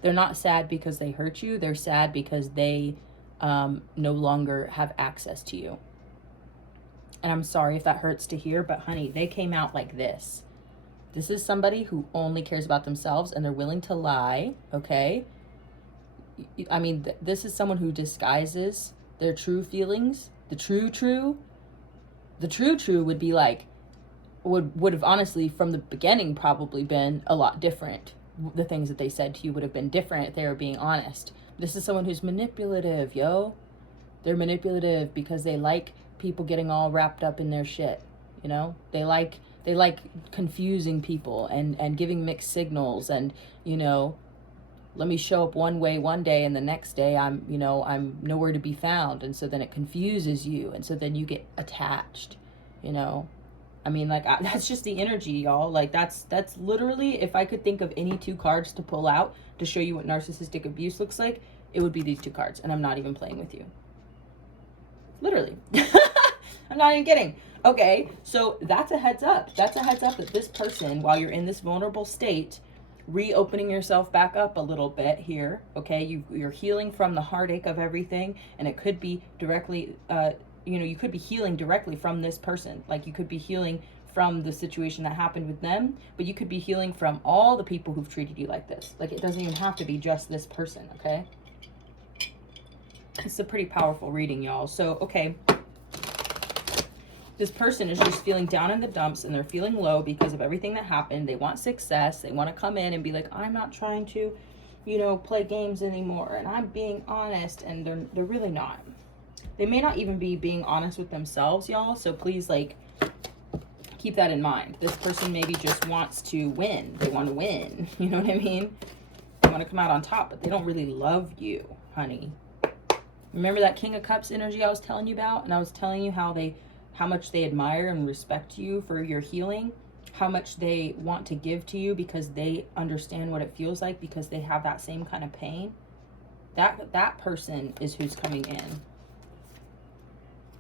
They're not sad because they hurt you. They're sad because they no longer have access to you. And I'm sorry if that hurts to hear, but honey, they came out like this. This is somebody who only cares about themselves, and they're willing to lie, okay? I mean, this is someone who disguises their true feelings. The true would be like, would have honestly from the beginning probably been a lot different. The things that they said to you would have been different if they were being honest. This is someone who's manipulative, yo. They're manipulative because they like people getting all wrapped up in their shit, They like confusing people and giving mixed signals, and, let me show up one way one day and the next day I'm nowhere to be found. And so then it confuses you. And so then you get attached, I mean, like, that's just the energy, y'all. Like, that's literally, if I could think of any two cards to pull out to show you what narcissistic abuse looks like, it would be these two cards. And I'm not even playing with you. Literally. I'm not even kidding. Okay, so that's a heads up. That's a heads up that this person, while you're in this vulnerable state, reopening yourself back up a little bit here, okay? You're healing from the heartache of everything, and it could be directly, you could be healing directly from this person. Like, you could be healing from the situation that happened with them, but you could be healing from all the people who've treated you like this. Like, it doesn't even have to be just this person, okay? It's a pretty powerful reading, y'all. So, okay. This person is just feeling down in the dumps, and they're feeling low because of everything that happened. They want success. They want to come in and be like, I'm not trying to, play games anymore, and I'm being honest, and they're really not. They may not even be being honest with themselves, y'all. So please, like, keep that in mind. This person maybe just wants to win. They want to win. You know what I mean? They want to come out on top, but they don't really love you, honey. Remember that King of Cups energy I was telling you about? And I was telling you how much they admire and respect you for your healing, how much they want to give to you because they understand what it feels like, because they have that same kind of pain. That person is who's coming in.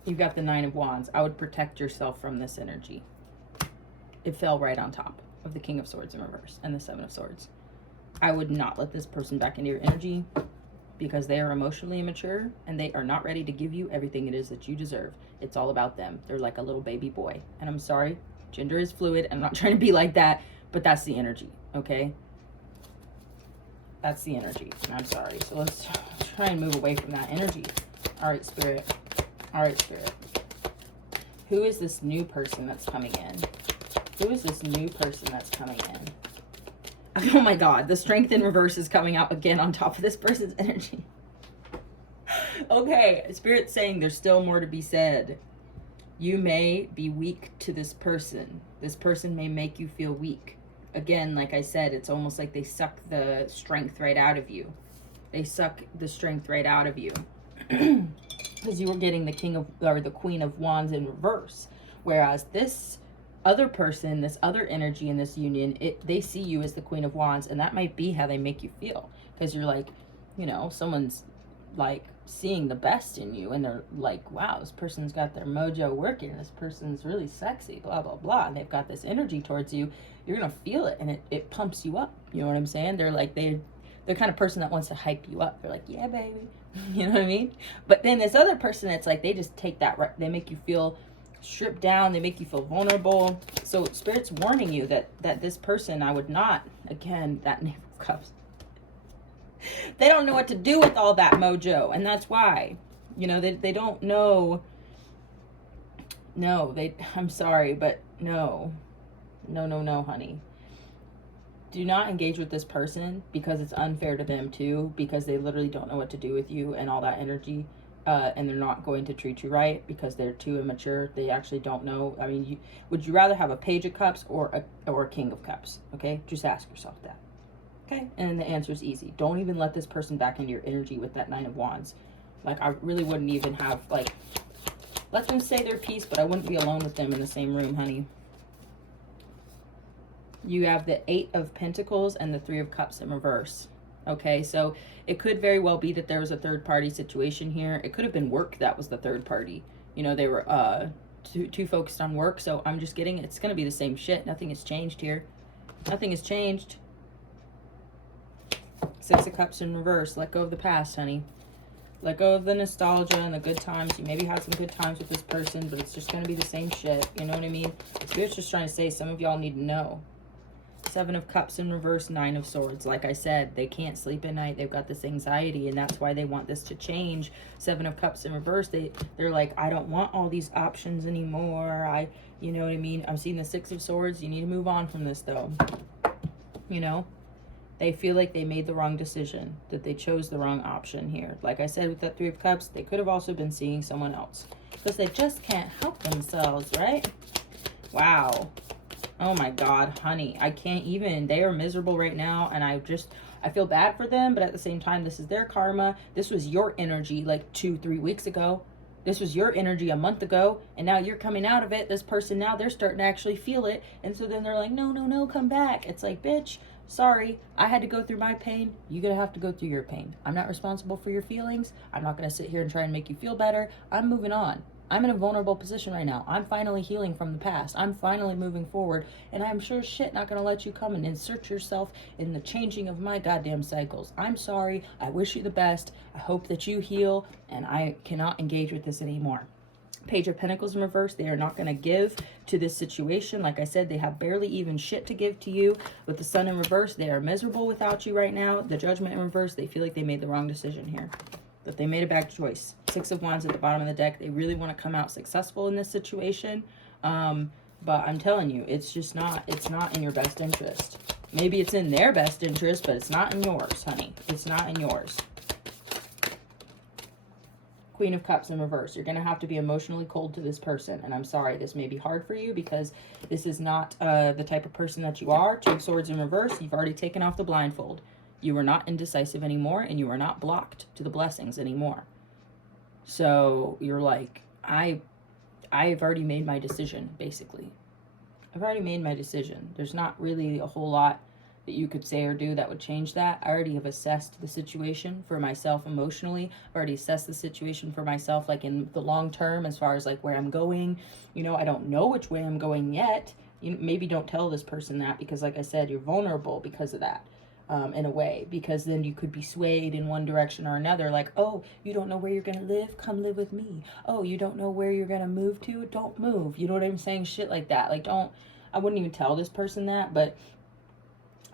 You've got the Nine of Wands. I would protect yourself from this energy. It fell right on top of the King of Swords in reverse and the Seven of Swords. I would not let this person back into your energy because they are emotionally immature and they are not ready to give you everything it is that you deserve. It's all about them. They're like a little baby boy. And I'm sorry, gender is fluid. I'm not trying to be like that, but that's the energy, okay? That's the energy. I'm sorry. So let's try and move away from that energy. All right, Spirit. All right, Spirit. Who is this new person that's coming in? Who is this new person that's coming in? Oh my God, the Strength in reverse is coming out again on top of this person's energy. Okay, Spirit's saying there's still more to be said. You may be weak to this person. This person may make you feel weak. Again, like I said, it's almost like they suck the strength right out of you. They suck the strength right out of you. Because you were getting the King of, or the Queen of Wands in reverse. Whereas this other person, this other energy in this union, they see you as the Queen of Wands, and that might be how they make you feel. Because you're like, you know, someone's like seeing the best in you, and they're like, wow, this person's got their mojo working, this person's really sexy, blah blah blah, and they've got this energy towards you. You're gonna feel it, and it pumps you up. You know what I'm saying? They're like, they're the kind of person that wants to hype you up. They're like, yeah baby, you know what I mean? But then this other person, it's like they just take that right, they make you feel stripped down, they make you feel vulnerable. So Spirit's warning you that this person, I would not, again, that Knave of Cups, they don't know what to do with all that mojo, and that's why, you know, they don't know. No, I'm sorry, but no, honey. Do not engage with this person because it's unfair to them too, because they literally don't know what to do with you and all that energy, and they're not going to treat you right because they're too immature. They actually don't know. I mean, would you rather have a Page of Cups or a King of Cups? Okay, just ask yourself that. Okay, and the answer is easy. Don't even let this person back into your energy with that Nine of Wands. Like, I really wouldn't even have, like, let them say their piece, but I wouldn't be alone with them in the same room, honey. You have the Eight of Pentacles and the Three of Cups in reverse. Okay, so it could very well be that there was a third party situation here. It could have been work that was the third party. You know, they were too focused on work. So I'm just getting, it's going to be the same shit. Nothing has changed here. Nothing has changed. Six of Cups in reverse. Let go of the past, honey. Let go of the nostalgia and the good times. You maybe had some good times with this person, but it's just going to be the same shit. You know what I mean? Spirit's just trying to say some of y'all need to know. Seven of Cups in reverse, Nine of Swords. Like I said, they can't sleep at night. They've got this anxiety, and that's why they want this to change. Seven of Cups in reverse, they're like, I don't want all these options anymore. You know what I mean? I'm seeing the Six of Swords. You need to move on from this, though. You know? They feel like they made the wrong decision, that they chose the wrong option here. Like I said, with that Three of Cups, they could have also been seeing someone else because they just can't help themselves, right? Wow. Oh my God, honey, I can't even. They are miserable right now, and I feel bad for them, but at the same time, this is their karma. This was your energy like 2-3 weeks ago. This was your energy a month ago, and now you're coming out of it. This person, now they're starting to actually feel it, and so then they're like, no, come back. It's like, bitch, sorry, I had to go through my pain. You're going to have to go through your pain. I'm not responsible for your feelings. I'm not going to sit here and try and make you feel better. I'm moving on. I'm in a vulnerable position right now. I'm finally healing from the past. I'm finally moving forward, and I'm sure shit not going to let you come and insert yourself in the changing of my goddamn cycles. I'm sorry. I wish you the best. I hope that you heal, and I cannot engage with this anymore. Page of Pentacles in reverse, they are not going to give to this situation. Like I said, they have barely even shit to give to you. With the Sun in reverse, they are miserable without you right now. The Judgment in reverse, they feel like they made the wrong decision here, that they made a bad choice. Six of Wands at the bottom of the deck. They really want to come out successful in this situation. But I'm telling you, it's just not, it's not in your best interest. Maybe it's in their best interest, but it's not in yours, honey. It's not in yours. Queen of Cups in reverse. You're going to have to be emotionally cold to this person. And I'm sorry, this may be hard for you because this is not the type of person that you are. Two of Swords in reverse. You've already taken off the blindfold. You are not indecisive anymore, and you are not blocked to the blessings anymore. So you're like, I've already made my decision, basically. I've already made my decision. There's not really a whole lot that you could say or do that would change that. I already have assessed the situation for myself emotionally. I've already assessed the situation for myself, like in the long term, as far as like where I'm going. You know, I don't know which way I'm going yet. You maybe don't tell this person that, because like I said, you're vulnerable because of that, in a way, because then you could be swayed in one direction or another. Like, oh, you don't know where you're going to live? Come live with me. Oh, you don't know where you're going to move to? Don't move. You know what I'm saying? Shit like that. Like, I wouldn't even tell this person that, but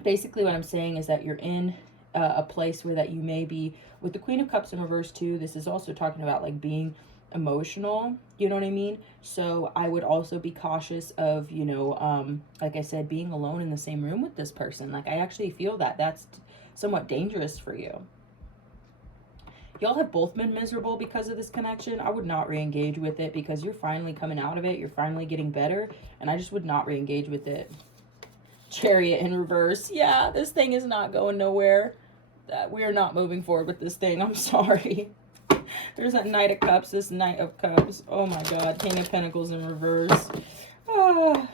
basically what I'm saying is that you're in a place where that you may be, with the Queen of Cups in reverse too, this is also talking about like being emotional, you know what I mean? So I would also be cautious of, you know, like I said, being alone in the same room with this person. Like, I actually feel that that's somewhat dangerous for you. Y'all have both been miserable because of this connection. I would not re-engage with it, because you're finally coming out of it. You're finally getting better, and I just would not re-engage with it. Chariot in reverse. Yeah, this thing is not going nowhere. We are not moving forward with this thing. I'm sorry. There's that Knight of Cups, this Knight of Cups. Oh my God. King of Pentacles in reverse. Oh,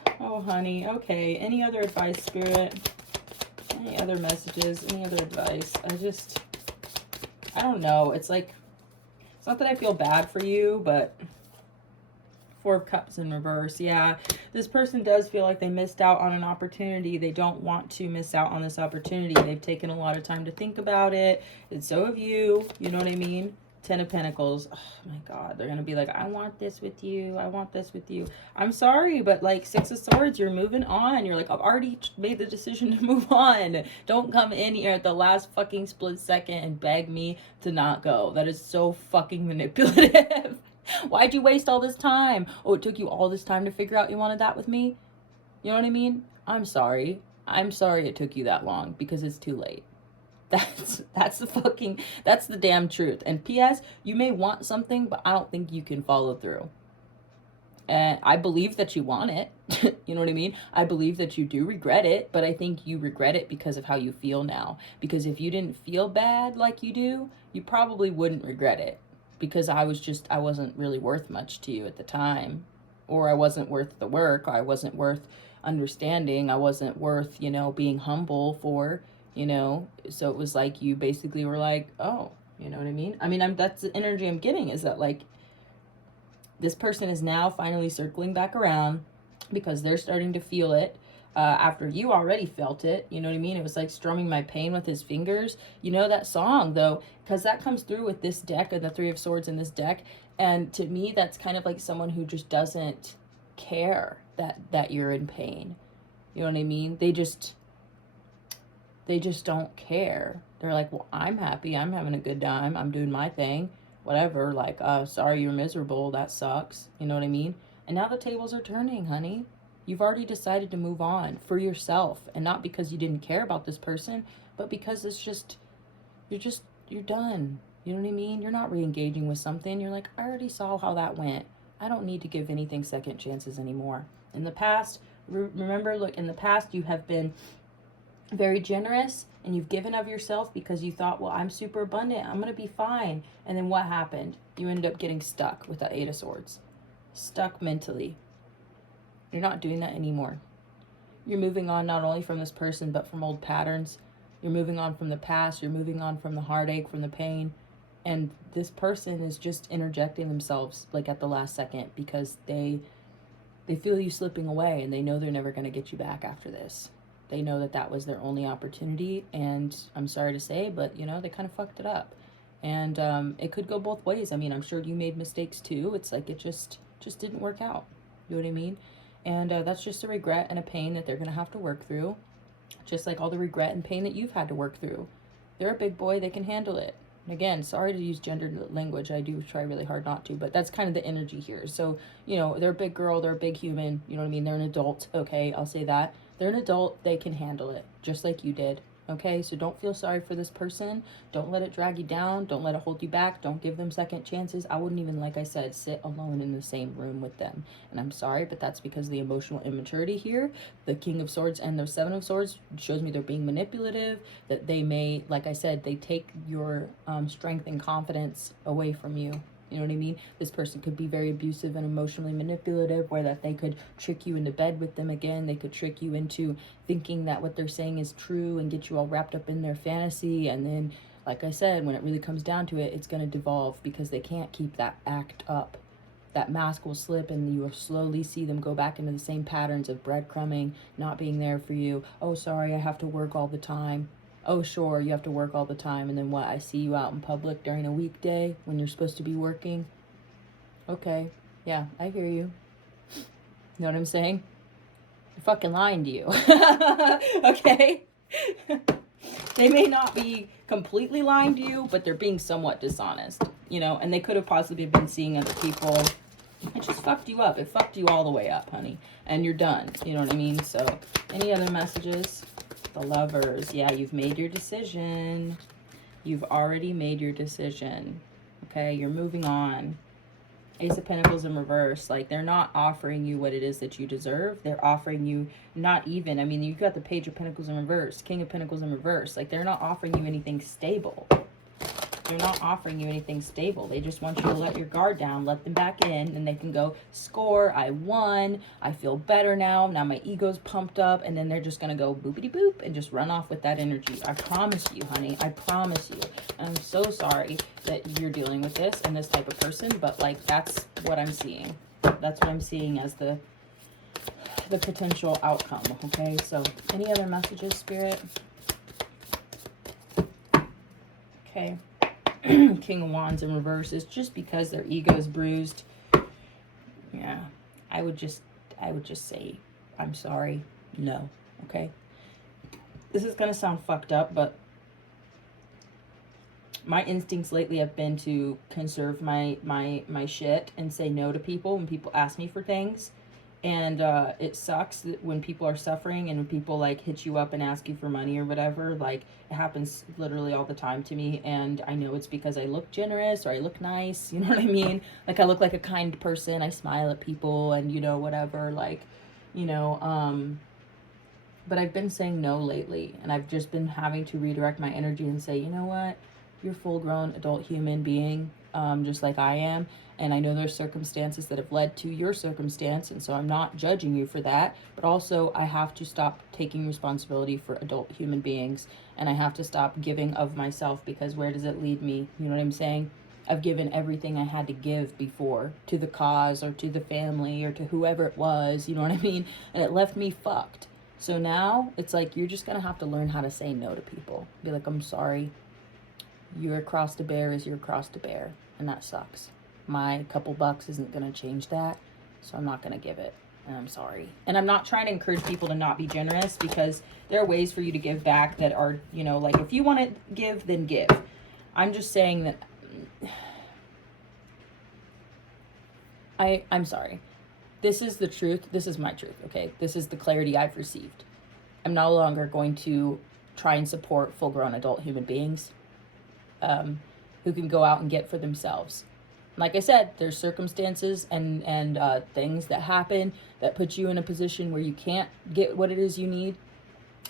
honey. Okay. Any other advice, Spirit? Any other messages? Any other advice? I don't know. It's like, it's not that I feel bad for you, but Four of Cups in reverse. Yeah, this person does feel like they missed out on an opportunity. They don't want to miss out on this opportunity. They've taken a lot of time to think about it, and so have you. You know what I mean? Ten of Pentacles. Oh my God, they're gonna be like, I want this with you. I want this with you. I'm sorry, but like Six of Swords, you're moving on. You're like, I've already made the decision to move on. Don't come in here at the last fucking split second and beg me to not go. That is so fucking manipulative. Why'd you waste all this time? Oh, it took you all this time to figure out you wanted that with me? You know what I mean? I'm sorry. I'm sorry it took you that long, because it's too late. That's the damn truth. And P.S., you may want something, but I don't think you can follow through. And I believe that you want it. You know what I mean? I believe that you do regret it, but I think you regret it because of how you feel now. Because if you didn't feel bad like you do, you probably wouldn't regret it. Because I wasn't really worth much to you at the time. Or I wasn't worth the work. Or I wasn't worth understanding. I wasn't worth, you know, being humble for, you know. So it was like you basically were like, oh, you know what I mean? I mean, that's the energy I'm getting, is that like this person is now finally circling back around because they're starting to feel it. After you already felt it, you know what I mean? It was like strumming my pain with his fingers. You know that song, though, because that comes through with this deck and the Three of Swords in this deck. And to me, that's kind of like someone who just doesn't care that you're in pain. You know what I mean? They just don't care. They're like, well, I'm happy. I'm having a good time. I'm doing my thing. Whatever. Like, sorry you're miserable. That sucks. You know what I mean? And now the tables are turning, honey. You've already decided to move on for yourself, and not because you didn't care about this person, but because it's just, you're done. You know what I mean? You're not re-engaging with something. You're like, I already saw how that went. I don't need to give anything second chances anymore. In the past, remember, look, in the past you have been very generous, and you've given of yourself because you thought, well, I'm super abundant. I'm going to be fine. And then what happened? You ended up getting stuck with that Eight of Swords. Stuck mentally. You're not doing that anymore. You're moving on not only from this person, but from old patterns. You're moving on from the past. You're moving on from the heartache, from the pain. And this person is just interjecting themselves like at the last second because they feel you slipping away, and they know they're never going to get you back after this. They know that was their only opportunity, and I'm sorry to say, but you know, they kind of fucked it up. And it could go both ways. I mean, I'm sure you made mistakes too. It's like it just didn't work out. You know what I mean? And that's just a regret and a pain that they're going to have to work through. Just like all the regret and pain that you've had to work through. They're a big boy. They can handle it. And again, sorry to use gendered language. I do try really hard not to. But that's kind of the energy here. So, you know, they're a big girl. They're a big human. You know what I mean? They're an adult. Okay, I'll say that. They're an adult. They can handle it. Just like you did. Okay, so don't feel sorry for this person. Don't let it drag you down. Don't let it hold you back. Don't give them second chances. I wouldn't even, like I said, sit alone in the same room with them. And I'm sorry, but that's because of the emotional immaturity here. The King of Swords and the Seven of Swords shows me they're being manipulative, that they may, like I said, they take your strength and confidence away from you. You know what I mean? This person could be very abusive and emotionally manipulative, where that they could trick you into bed with them again. They could trick you into thinking that what they're saying is true and get you all wrapped up in their fantasy. And then, like I said, when it really comes down to it, it's going to devolve because they can't keep that act up. That mask will slip and you will slowly see them go back into the same patterns of breadcrumbing, not being there for you. Oh, sorry, I have to work all the time. Oh, sure, you have to work all the time. And then what? I see you out in public during a weekday when you're supposed to be working. Okay, yeah, I hear you. Know what I'm saying? They're fucking lying to you. Okay? They may not be completely lying to you, but they're being somewhat dishonest, you know, and they could have possibly been seeing other people. It just fucked you up. It fucked you all the way up, honey. And you're done. You know what I mean? So, any other messages? The Lovers. Yeah, you've made your decision. You've already made your decision. Okay, you're moving on. Ace of Pentacles in reverse. Like, they're not offering you what it is that you deserve. They're offering you not even, I mean, you've got the Page of Pentacles in reverse, King of Pentacles in reverse. Like, they're not offering you anything stable. They're not offering you anything stable. They just want you to let your guard down, let them back in, and they can go, score, I won, I feel better now my ego's pumped up, and then they're just going to go boopity boop and just run off with that energy. I promise you, honey, I promise you. And I'm so sorry that you're dealing with this and this type of person, but like, that's what I'm seeing. That's what I'm seeing as the potential outcome, okay? So, any other messages, Spirit? Okay. King of Wands in reverse is just because their ego is bruised. Yeah, I would just say, I'm sorry, no, okay? This is gonna sound fucked up, but my instincts lately have been to conserve my shit and say no to people when people ask me for things. And it sucks that when people are suffering and when people like hit you up and ask you for money or whatever, like it happens literally all the time to me. And I know it's because I look generous or I look nice, you know what I mean? Like I look like a kind person, I smile at people and, you know, whatever, like, you know, but I've been saying no lately, and I've just been having to redirect my energy and say, you know what, you're a full-grown adult human being, just like I am. And I know there's circumstances that have led to your circumstance, and so I'm not judging you for that. But also, I have to stop taking responsibility for adult human beings, and I have to stop giving of myself, because where does it lead me? You know what I'm saying? I've given everything I had to give before to the cause or to the family or to whoever it was, you know what I mean? And it left me fucked. So now it's like you're just going to have to learn how to say no to people. Be like, I'm sorry. Your cross to bear is your cross to bear, and that sucks. My couple bucks isn't going to change that, so I'm not going to give it, and I'm sorry. And I'm not trying to encourage people to not be generous, because there are ways for you to give back that are, you know, like if you want to give, then give. I'm just saying that I'm sorry. This is the truth. This is my truth, okay? This is the clarity I've received. I'm no longer going to try and support full-grown adult human beings who can go out and get for themselves. Like I said, there's circumstances and things that happen that put you in a position where you can't get what it is you need.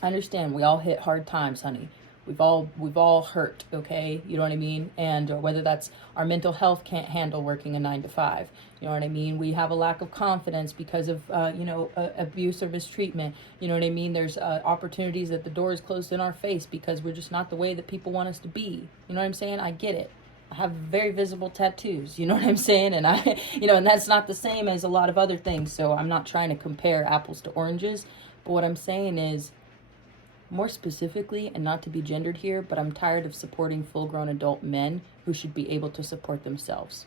I understand. We all hit hard times, honey. We've all hurt, okay? You know what I mean? And whether that's our mental health can't handle working a 9 to 5. You know what I mean? We have a lack of confidence because of, abuse or mistreatment. You know what I mean? There's opportunities that the door is closed in our face because we're just not the way that people want us to be. You know what I'm saying? I get it. I have very visible tattoos, you know what I'm saying? And and that's not the same as a lot of other things. So I'm not trying to compare apples to oranges. But what I'm saying is, more specifically, and not to be gendered here, but I'm tired of supporting full-grown adult men who should be able to support themselves.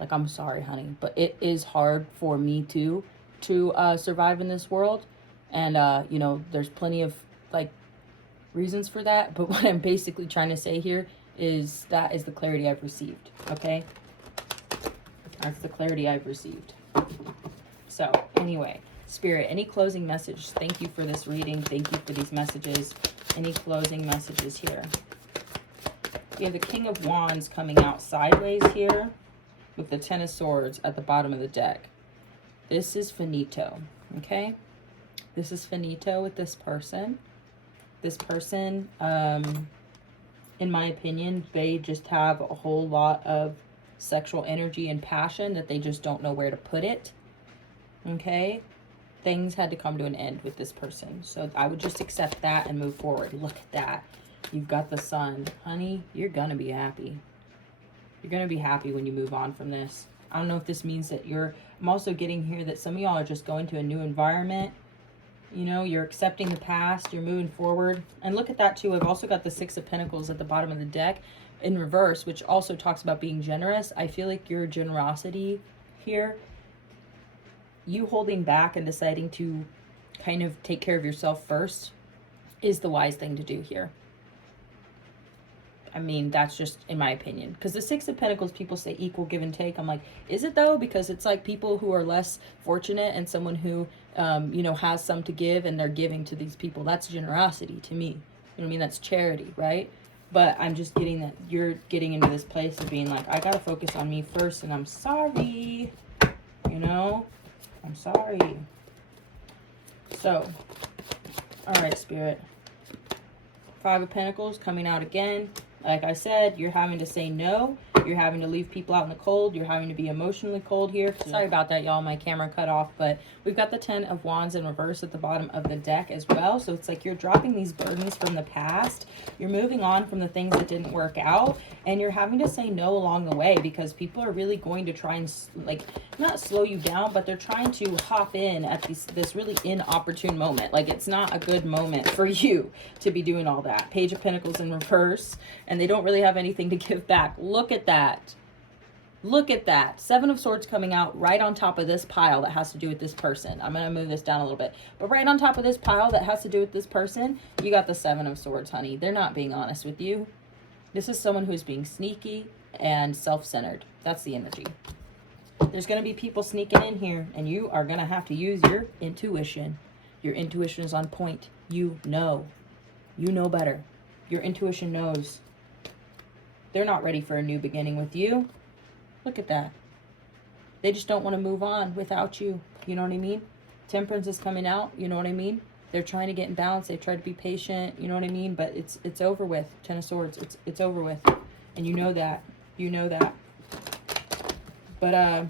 Like, I'm sorry, honey, but it is hard for me to survive in this world. And, there's plenty of, reasons for that. But what I'm basically trying to say here is that is the clarity I've received, okay? That's the clarity I've received. So, anyway, Spirit, any closing message? Thank you for this reading. Thank you for these messages. Any closing messages here? We have the King of Wands coming out sideways here with the Ten of Swords at the bottom of the deck. This is finito, okay? This is finito with this person. This person, in my opinion, they just have a whole lot of sexual energy and passion that they just don't know where to put it, okay? Things had to come to an end with this person. So I would just accept that and move forward. Look at that. You've got the Sun. Honey, you're going to be happy. You're going to be happy when you move on from this. I don't know if this means that I'm also getting here that some of y'all are just going to a new environment. You know, you're accepting the past. You're moving forward. And look at that too. I've also got the Six of Pentacles at the bottom of the deck in reverse, which also talks about being generous. I feel like your generosity here, you holding back and deciding to kind of take care of yourself first, is the wise thing to do here. I mean, that's just in my opinion. Because the Six of Pentacles, people say equal give and take. I'm like, is it though? Because it's like people who are less fortunate and someone who, you know, has some to give and they're giving to these people. That's generosity to me. You know what I mean? That's charity, right? But I'm just getting that you're getting into this place of being like, I got to focus on me first and I'm sorry. You know? I'm sorry. So, all right, Spirit. Five of Pentacles coming out again. Like I said, you're having to say no. You're having to leave people out in the cold. You're having to be emotionally cold here. Sorry about that, y'all. My camera cut off. But we've got the Ten of Wands in reverse at the bottom of the deck as well. So it's like you're dropping these burdens from the past. You're moving on from the things that didn't work out. And you're having to say no along the way because people are really going to try and, like, not slow you down, but they're trying to hop in at this really inopportune moment. Like, it's not a good moment for you to be doing all that. Page of Pentacles in reverse. And they don't really have anything to give back. Look at that. Look at that. Seven of Swords coming out right on top of this pile that has to do with this person. I'm going to move this down a little bit. But right on top of this pile that has to do with this person, you got the Seven of Swords, honey. They're not being honest with you. This is someone who's being sneaky and self-centered. That's the energy. There's going to be people sneaking in here, and you are going to have to use your intuition. Your intuition is on point. You know. You know better. Your intuition knows. They're not ready for a new beginning with you. Look at that. They just don't want to move on without you. You know what I mean? Temperance is coming out. You know what I mean? They're trying to get in balance. They've tried to be patient. You know what I mean? But it's over with. Ten of Swords. It's over with. And you know that. You know that. But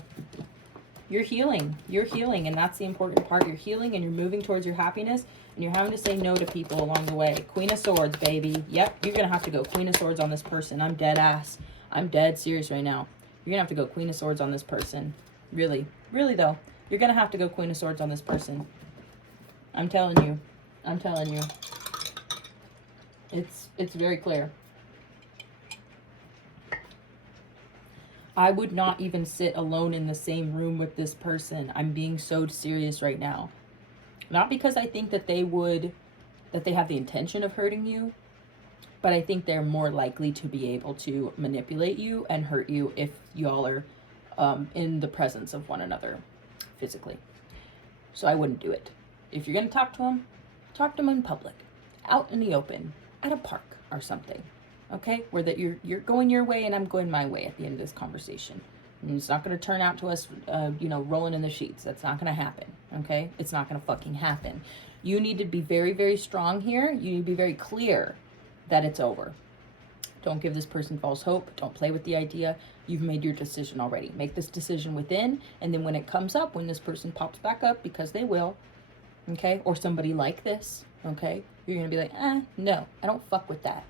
you're healing. You're healing. And that's the important part. You're healing and you're moving towards your happiness. And you're having to say no to people along the way. Queen of Swords, baby. Yep, you're going to have to go Queen of Swords on this person. I'm dead ass. I'm dead serious right now. You're going to have to go Queen of Swords on this person. Really. Really, though. You're going to have to go Queen of Swords on this person. I'm telling you. I'm telling you. It's very clear. I would not even sit alone in the same room with this person. I'm being so serious right now. Not because I think that they have the intention of hurting you, but I think they're more likely to be able to manipulate you and hurt you if y'all are in the presence of one another physically. So I wouldn't do it. If you're going to talk to them in public, out in the open, at a park or something, okay? Where that you're going your way and I'm going my way at the end of this conversation. And it's not going to turn out to us, you know, rolling in the sheets. That's not going to happen, okay? It's not going to fucking happen. You need to be very, very strong here. You need to be very clear that it's over. Don't give this person false hope. Don't play with the idea. You've made your decision already. Make this decision within, and then when it comes up, when this person pops back up, because they will, okay? Or somebody like this, okay? You're going to be like, no, I don't fuck with that.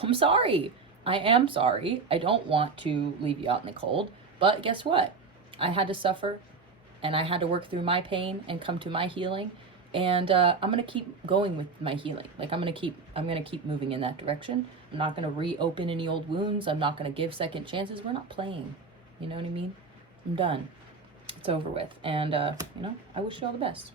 I'm sorry. I am sorry. I don't want to leave you out in the cold. But guess what? I had to suffer and I had to work through my pain and come to my healing. And I'm going to keep going with my healing. Like I'm going to keep moving in that direction. I'm not going to reopen any old wounds. I'm not going to give second chances. We're not playing. You know what I mean? I'm done. It's over with. And, you know, I wish you all the best.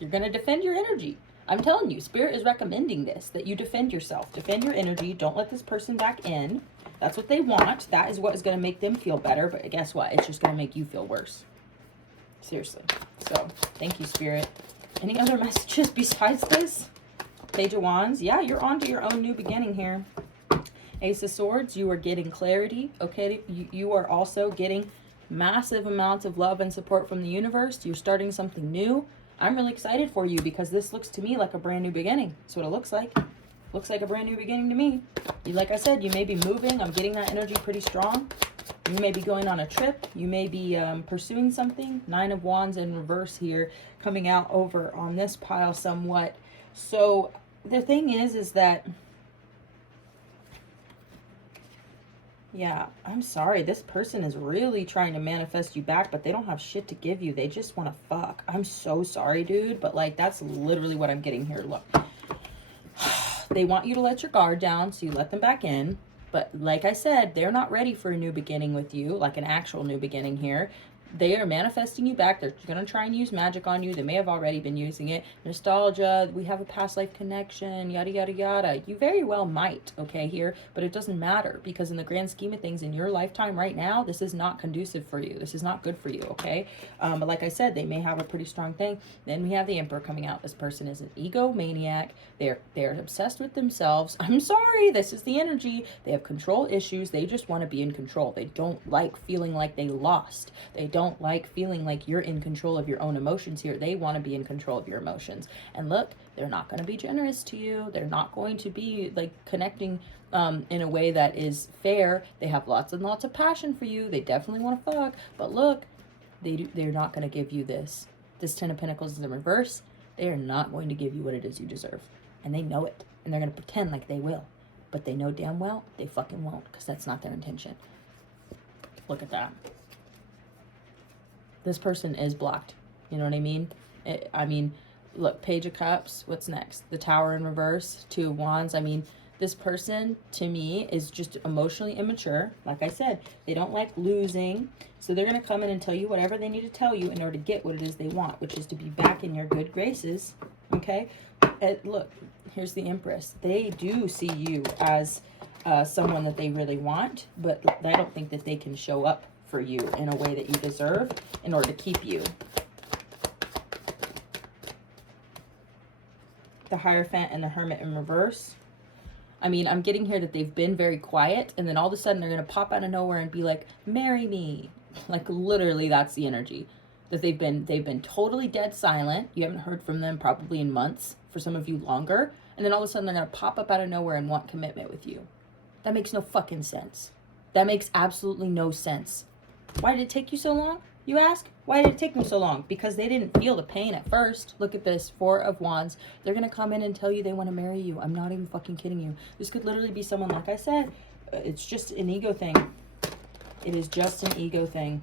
You're going to defend your energy. I'm telling you, Spirit is recommending this, that you defend yourself. Defend your energy. Don't let this person back in. That's what they want. That is what is going to make them feel better. But guess what? It's just going to make you feel worse. Seriously. So, thank you, Spirit. Any other messages besides this? Page of Wands. Yeah, you're on to your own new beginning here. Ace of Swords, you are getting clarity, okay? You are also getting massive amounts of love and support from the universe. You're starting something new. I'm really excited for you because this looks to me like a brand new beginning. That's what it looks like. Looks like a brand new beginning to me. Like I said, you may be moving. I'm getting that energy pretty strong. You may be going on a trip. You may be pursuing something. 9 of Wands in reverse here, coming out over on this pile somewhat. So the thing is that, yeah, I'm sorry. This person is really trying to manifest you back, but they don't have shit to give you. They just want to fuck. I'm so sorry, dude. But, like, that's literally what I'm getting here. Look. They want you to let your guard down, so you let them back in. But, like I said, they're not ready for a new beginning with you, like an actual new beginning here. They are manifesting you back. They're going to try and use magic on you. They may have already been using it. Nostalgia, we have a past life connection, yada, yada, yada. You very well might, okay, here. But it doesn't matter because in the grand scheme of things, in your lifetime right now, this is not conducive for you. This is not good for you, okay? But like I said, they may have a pretty strong thing. Then we have the Emperor coming out. This person is an egomaniac. They're obsessed with themselves. I'm sorry. This is the energy. They have control issues. They just want to be in control. They don't like feeling like they lost. They don't like feeling like you're in control of your own emotions here. They want to be in control of your emotions. And look, they're not going to be generous to you. They're not going to be like connecting in a way that is fair. They have lots and lots of passion for you. They definitely want to fuck. But look, they're not going to give you this. This 10 of Pentacles is in reverse. They are not going to give you what it is you deserve. And they know it. And they're going to pretend like they will. But they know damn well they fucking won't, because that's not their intention. Look at that. This person is blocked. You know what I mean? I mean, look, Page of Cups. What's next? The Tower in reverse. 2 of Wands. I mean, this person, to me, is just emotionally immature. Like I said, they don't like losing. So they're going to come in and tell you whatever they need to tell you in order to get what it is they want, which is to be back in your good graces. Okay? Look, here's the Empress. They do see you as someone that they really want, but I don't think that they can show up for you in a way that you deserve in order to keep you. The Hierophant and the Hermit in reverse. I mean, I'm getting here that they've been very quiet, and then all of a sudden they're going to pop out of nowhere and be like, marry me. Like, literally, that's the energy. That they've been totally dead silent. You haven't heard from them probably in months, for some of you longer. And then all of a sudden they're going to pop up out of nowhere and want commitment with you. That makes no fucking sense. That makes absolutely no sense. Why did it take you so long, you ask? Why did it take them so long? Because they didn't feel the pain at first. Look at this, 4 of Wands. They're going to come in and tell you they want to marry you. I'm not even fucking kidding you. This could literally be someone, like I said, it's just an ego thing. It is just an ego thing.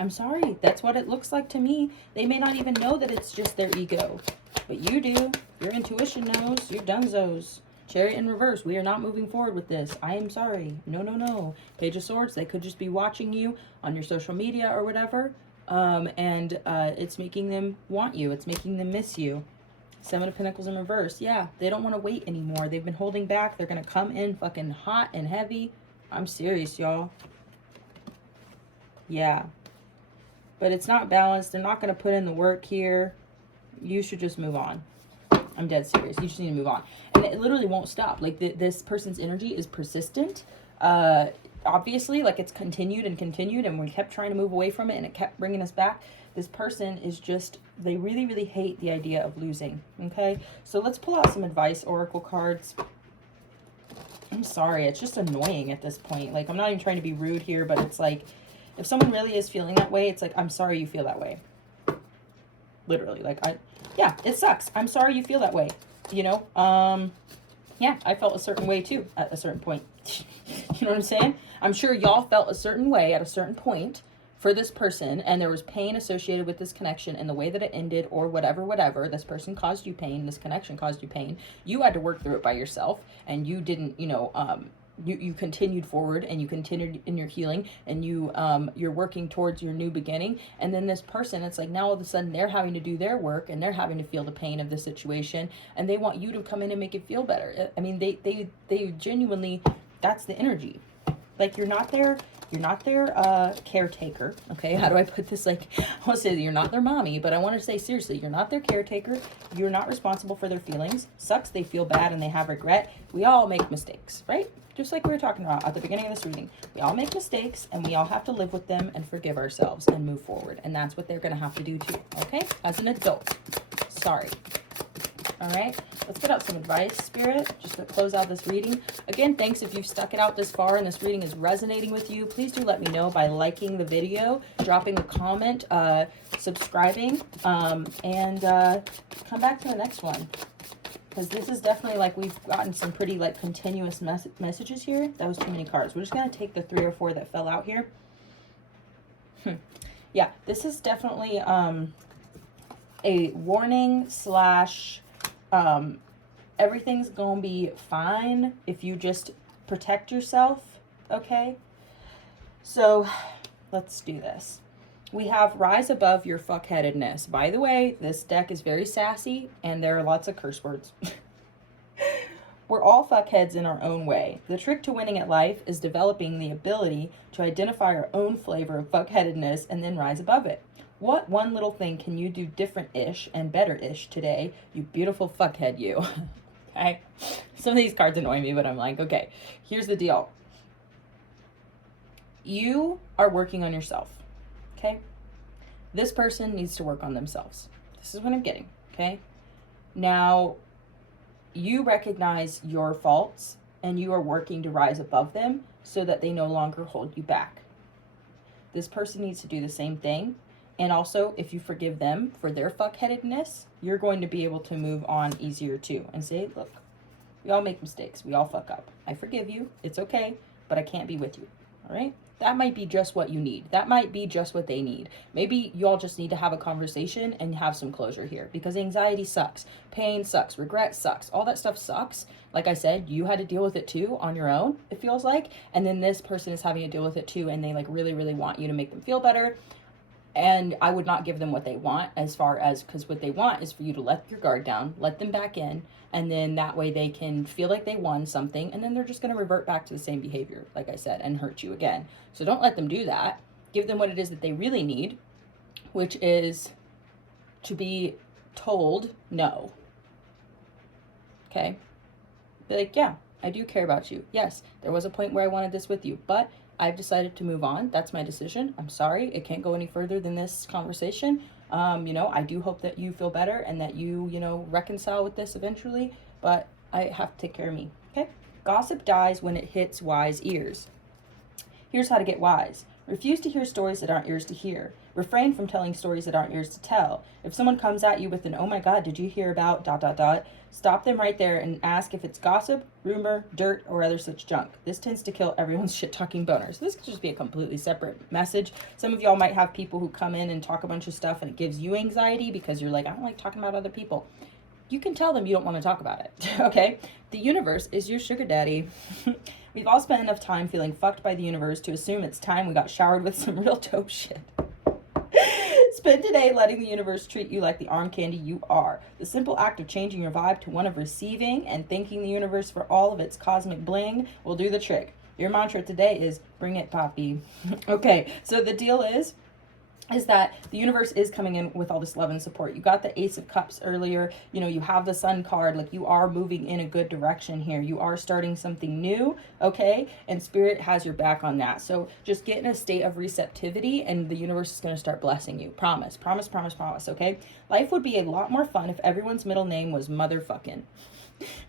I'm sorry. That's what it looks like to me. They may not even know that it's just their ego. But you do. Your intuition knows. You're dunzos. Chariot in reverse. We are not moving forward with this. I am sorry. No, no, no. Page of Swords. They could just be watching you on your social media or whatever. And it's making them want you. It's making them miss you. 7 of Pentacles in reverse. Yeah, they don't want to wait anymore. They've been holding back. They're going to come in fucking hot and heavy. I'm serious, y'all. Yeah. But it's not balanced. They're not going to put in the work here. You should just move on. I'm dead serious. You just need to move on. And it literally won't stop. Like, this person's energy is persistent. Obviously, like, it's continued, and we kept trying to move away from it, and it kept bringing us back. This person is just, they really, really hate the idea of losing, okay? So let's pull out some advice oracle cards. I'm sorry. It's just annoying at this point. Like, I'm not even trying to be rude here, but it's like, if someone really is feeling that way, it's like, I'm sorry you feel that way. Literally, like, yeah, it sucks. I'm sorry you feel that way, you know? Yeah, I felt a certain way too at a certain point. You know what I'm saying? I'm sure y'all felt a certain way at a certain point for this person, and there was pain associated with this connection and the way that it ended, or whatever. This person caused you pain. This connection caused you pain. You had to work through it by yourself, and you didn't, you know, you continued forward, and you continued in your healing, and you're working towards your new beginning. And then this person, it's like now all of a sudden they're having to do their work, and they're having to feel the pain of the situation, and they want you to come in and make it feel better. I mean, they genuinely, that's the energy. Like, you're not their caretaker, okay? How do I put this? Like, I want to say that you're not their mommy, but I want to say, seriously, you're not their caretaker. You're not responsible for their feelings. Sucks, they feel bad and they have regret. We all make mistakes, right? Just like we were talking about at the beginning of this reading. We all make mistakes, and we all have to live with them and forgive ourselves and move forward. And that's what they're going to have to do too, okay? As an adult. Sorry. All right, let's get out some advice, Spirit, just to close out this reading. Again, thanks if you've stuck it out this far and this reading is resonating with you. Please do let me know by liking the video, dropping a comment, subscribing, and come back to the next one. Because this is definitely, like, we've gotten some pretty, like, continuous messages here. That was too many cards. We're just going to take the 3 or 4 that fell out here. Yeah, this is definitely a warning slash... everything's gonna be fine if you just protect yourself, okay? So let's do this. We have rise above your fuckheadedness. By the way, this deck is very sassy and there are lots of curse words. We're all fuckheads in our own way. The trick to winning at life is developing the ability to identify our own flavor of fuckheadedness and then rise above it. What one little thing can you do different-ish and better-ish today, you beautiful fuckhead you? Okay? Some of these cards annoy me, but I'm like, okay, here's the deal. You are working on yourself, okay? This person needs to work on themselves. This is what I'm getting, okay? Now, you recognize your faults, and you are working to rise above them so that they no longer hold you back. This person needs to do the same thing. And also, if you forgive them for their fuckheadedness, you're going to be able to move on easier too. And say, look, we all make mistakes. We all fuck up. I forgive you. It's okay, but I can't be with you. All right? That might be just what you need. That might be just what they need. Maybe you all just need to have a conversation and have some closure here. Because anxiety sucks. Pain sucks. Regret sucks. All that stuff sucks. Like I said, you had to deal with it too on your own, it feels like. And then this person is having to deal with it too. And they, like, really, really want you to make them feel better. And I would not give them what they want, as far as, because what they want is for you to let your guard down, let them back in, and then that way they can feel like they won something, and then they're just going to revert back to the same behavior, like I said, and hurt you again. So don't let them do that. Give them what it is that they really need, which is to be told no. Okay? Be like, yeah, I do care about you. Yes, there was a point where I wanted this with you, but I've decided to move on. That's my decision. I'm sorry. It can't go any further than this conversation. You know, I do hope that you feel better and that you know, reconcile with this eventually, but I have to take care of me. Okay? Gossip dies when it hits wise ears. Here's how to get wise. Refuse to hear stories that aren't yours to hear. Refrain from telling stories that aren't yours to tell. If someone comes at you with an, oh my God, did you hear about ... Stop them right there and ask if it's gossip, rumor, dirt, or other such junk. This tends to kill everyone's shit-talking boner. So this could just be a completely separate message. Some of y'all might have people who come in and talk a bunch of stuff and it gives you anxiety because you're like, I don't like talking about other people. You can tell them you don't want to talk about it, okay? The universe is your sugar daddy. We've all spent enough time feeling fucked by the universe to assume it's time we got showered with some real dope shit. Spend today letting the universe treat you like the arm candy you are. The simple act of changing your vibe to one of receiving and thanking the universe for all of its cosmic bling will do the trick. Your mantra today is, bring it, Poppy. Okay, so the deal is that the universe is coming in with all this love and support. You got the Ace of Cups earlier. You know, you have the Sun card. Like, you are moving in a good direction here. You are starting something new, okay? And Spirit has your back on that. So just get in a state of receptivity and the universe is going to start blessing you. Promise, promise, promise, promise, okay? Life would be a lot more fun if everyone's middle name was motherfucking.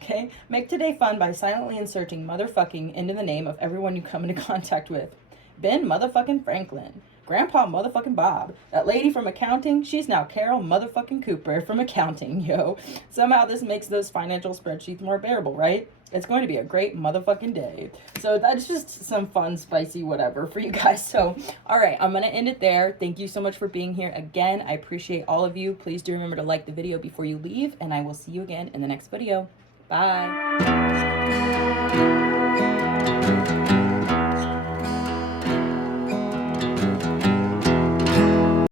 Okay? Make today fun by silently inserting motherfucking into the name of everyone you come into contact with. Ben motherfucking Franklin. Grandpa motherfucking Bob. That lady from accounting, she's now Carol motherfucking Cooper from accounting, yo. Somehow this makes those financial spreadsheets more bearable, right? It's going to be a great motherfucking day. So that's just some fun, spicy whatever for you guys. So, all right, I'm going to end it there. Thank you so much for being here again. I appreciate all of you. Please do remember to like the video before you leave, and I will see you again in the next video. Bye.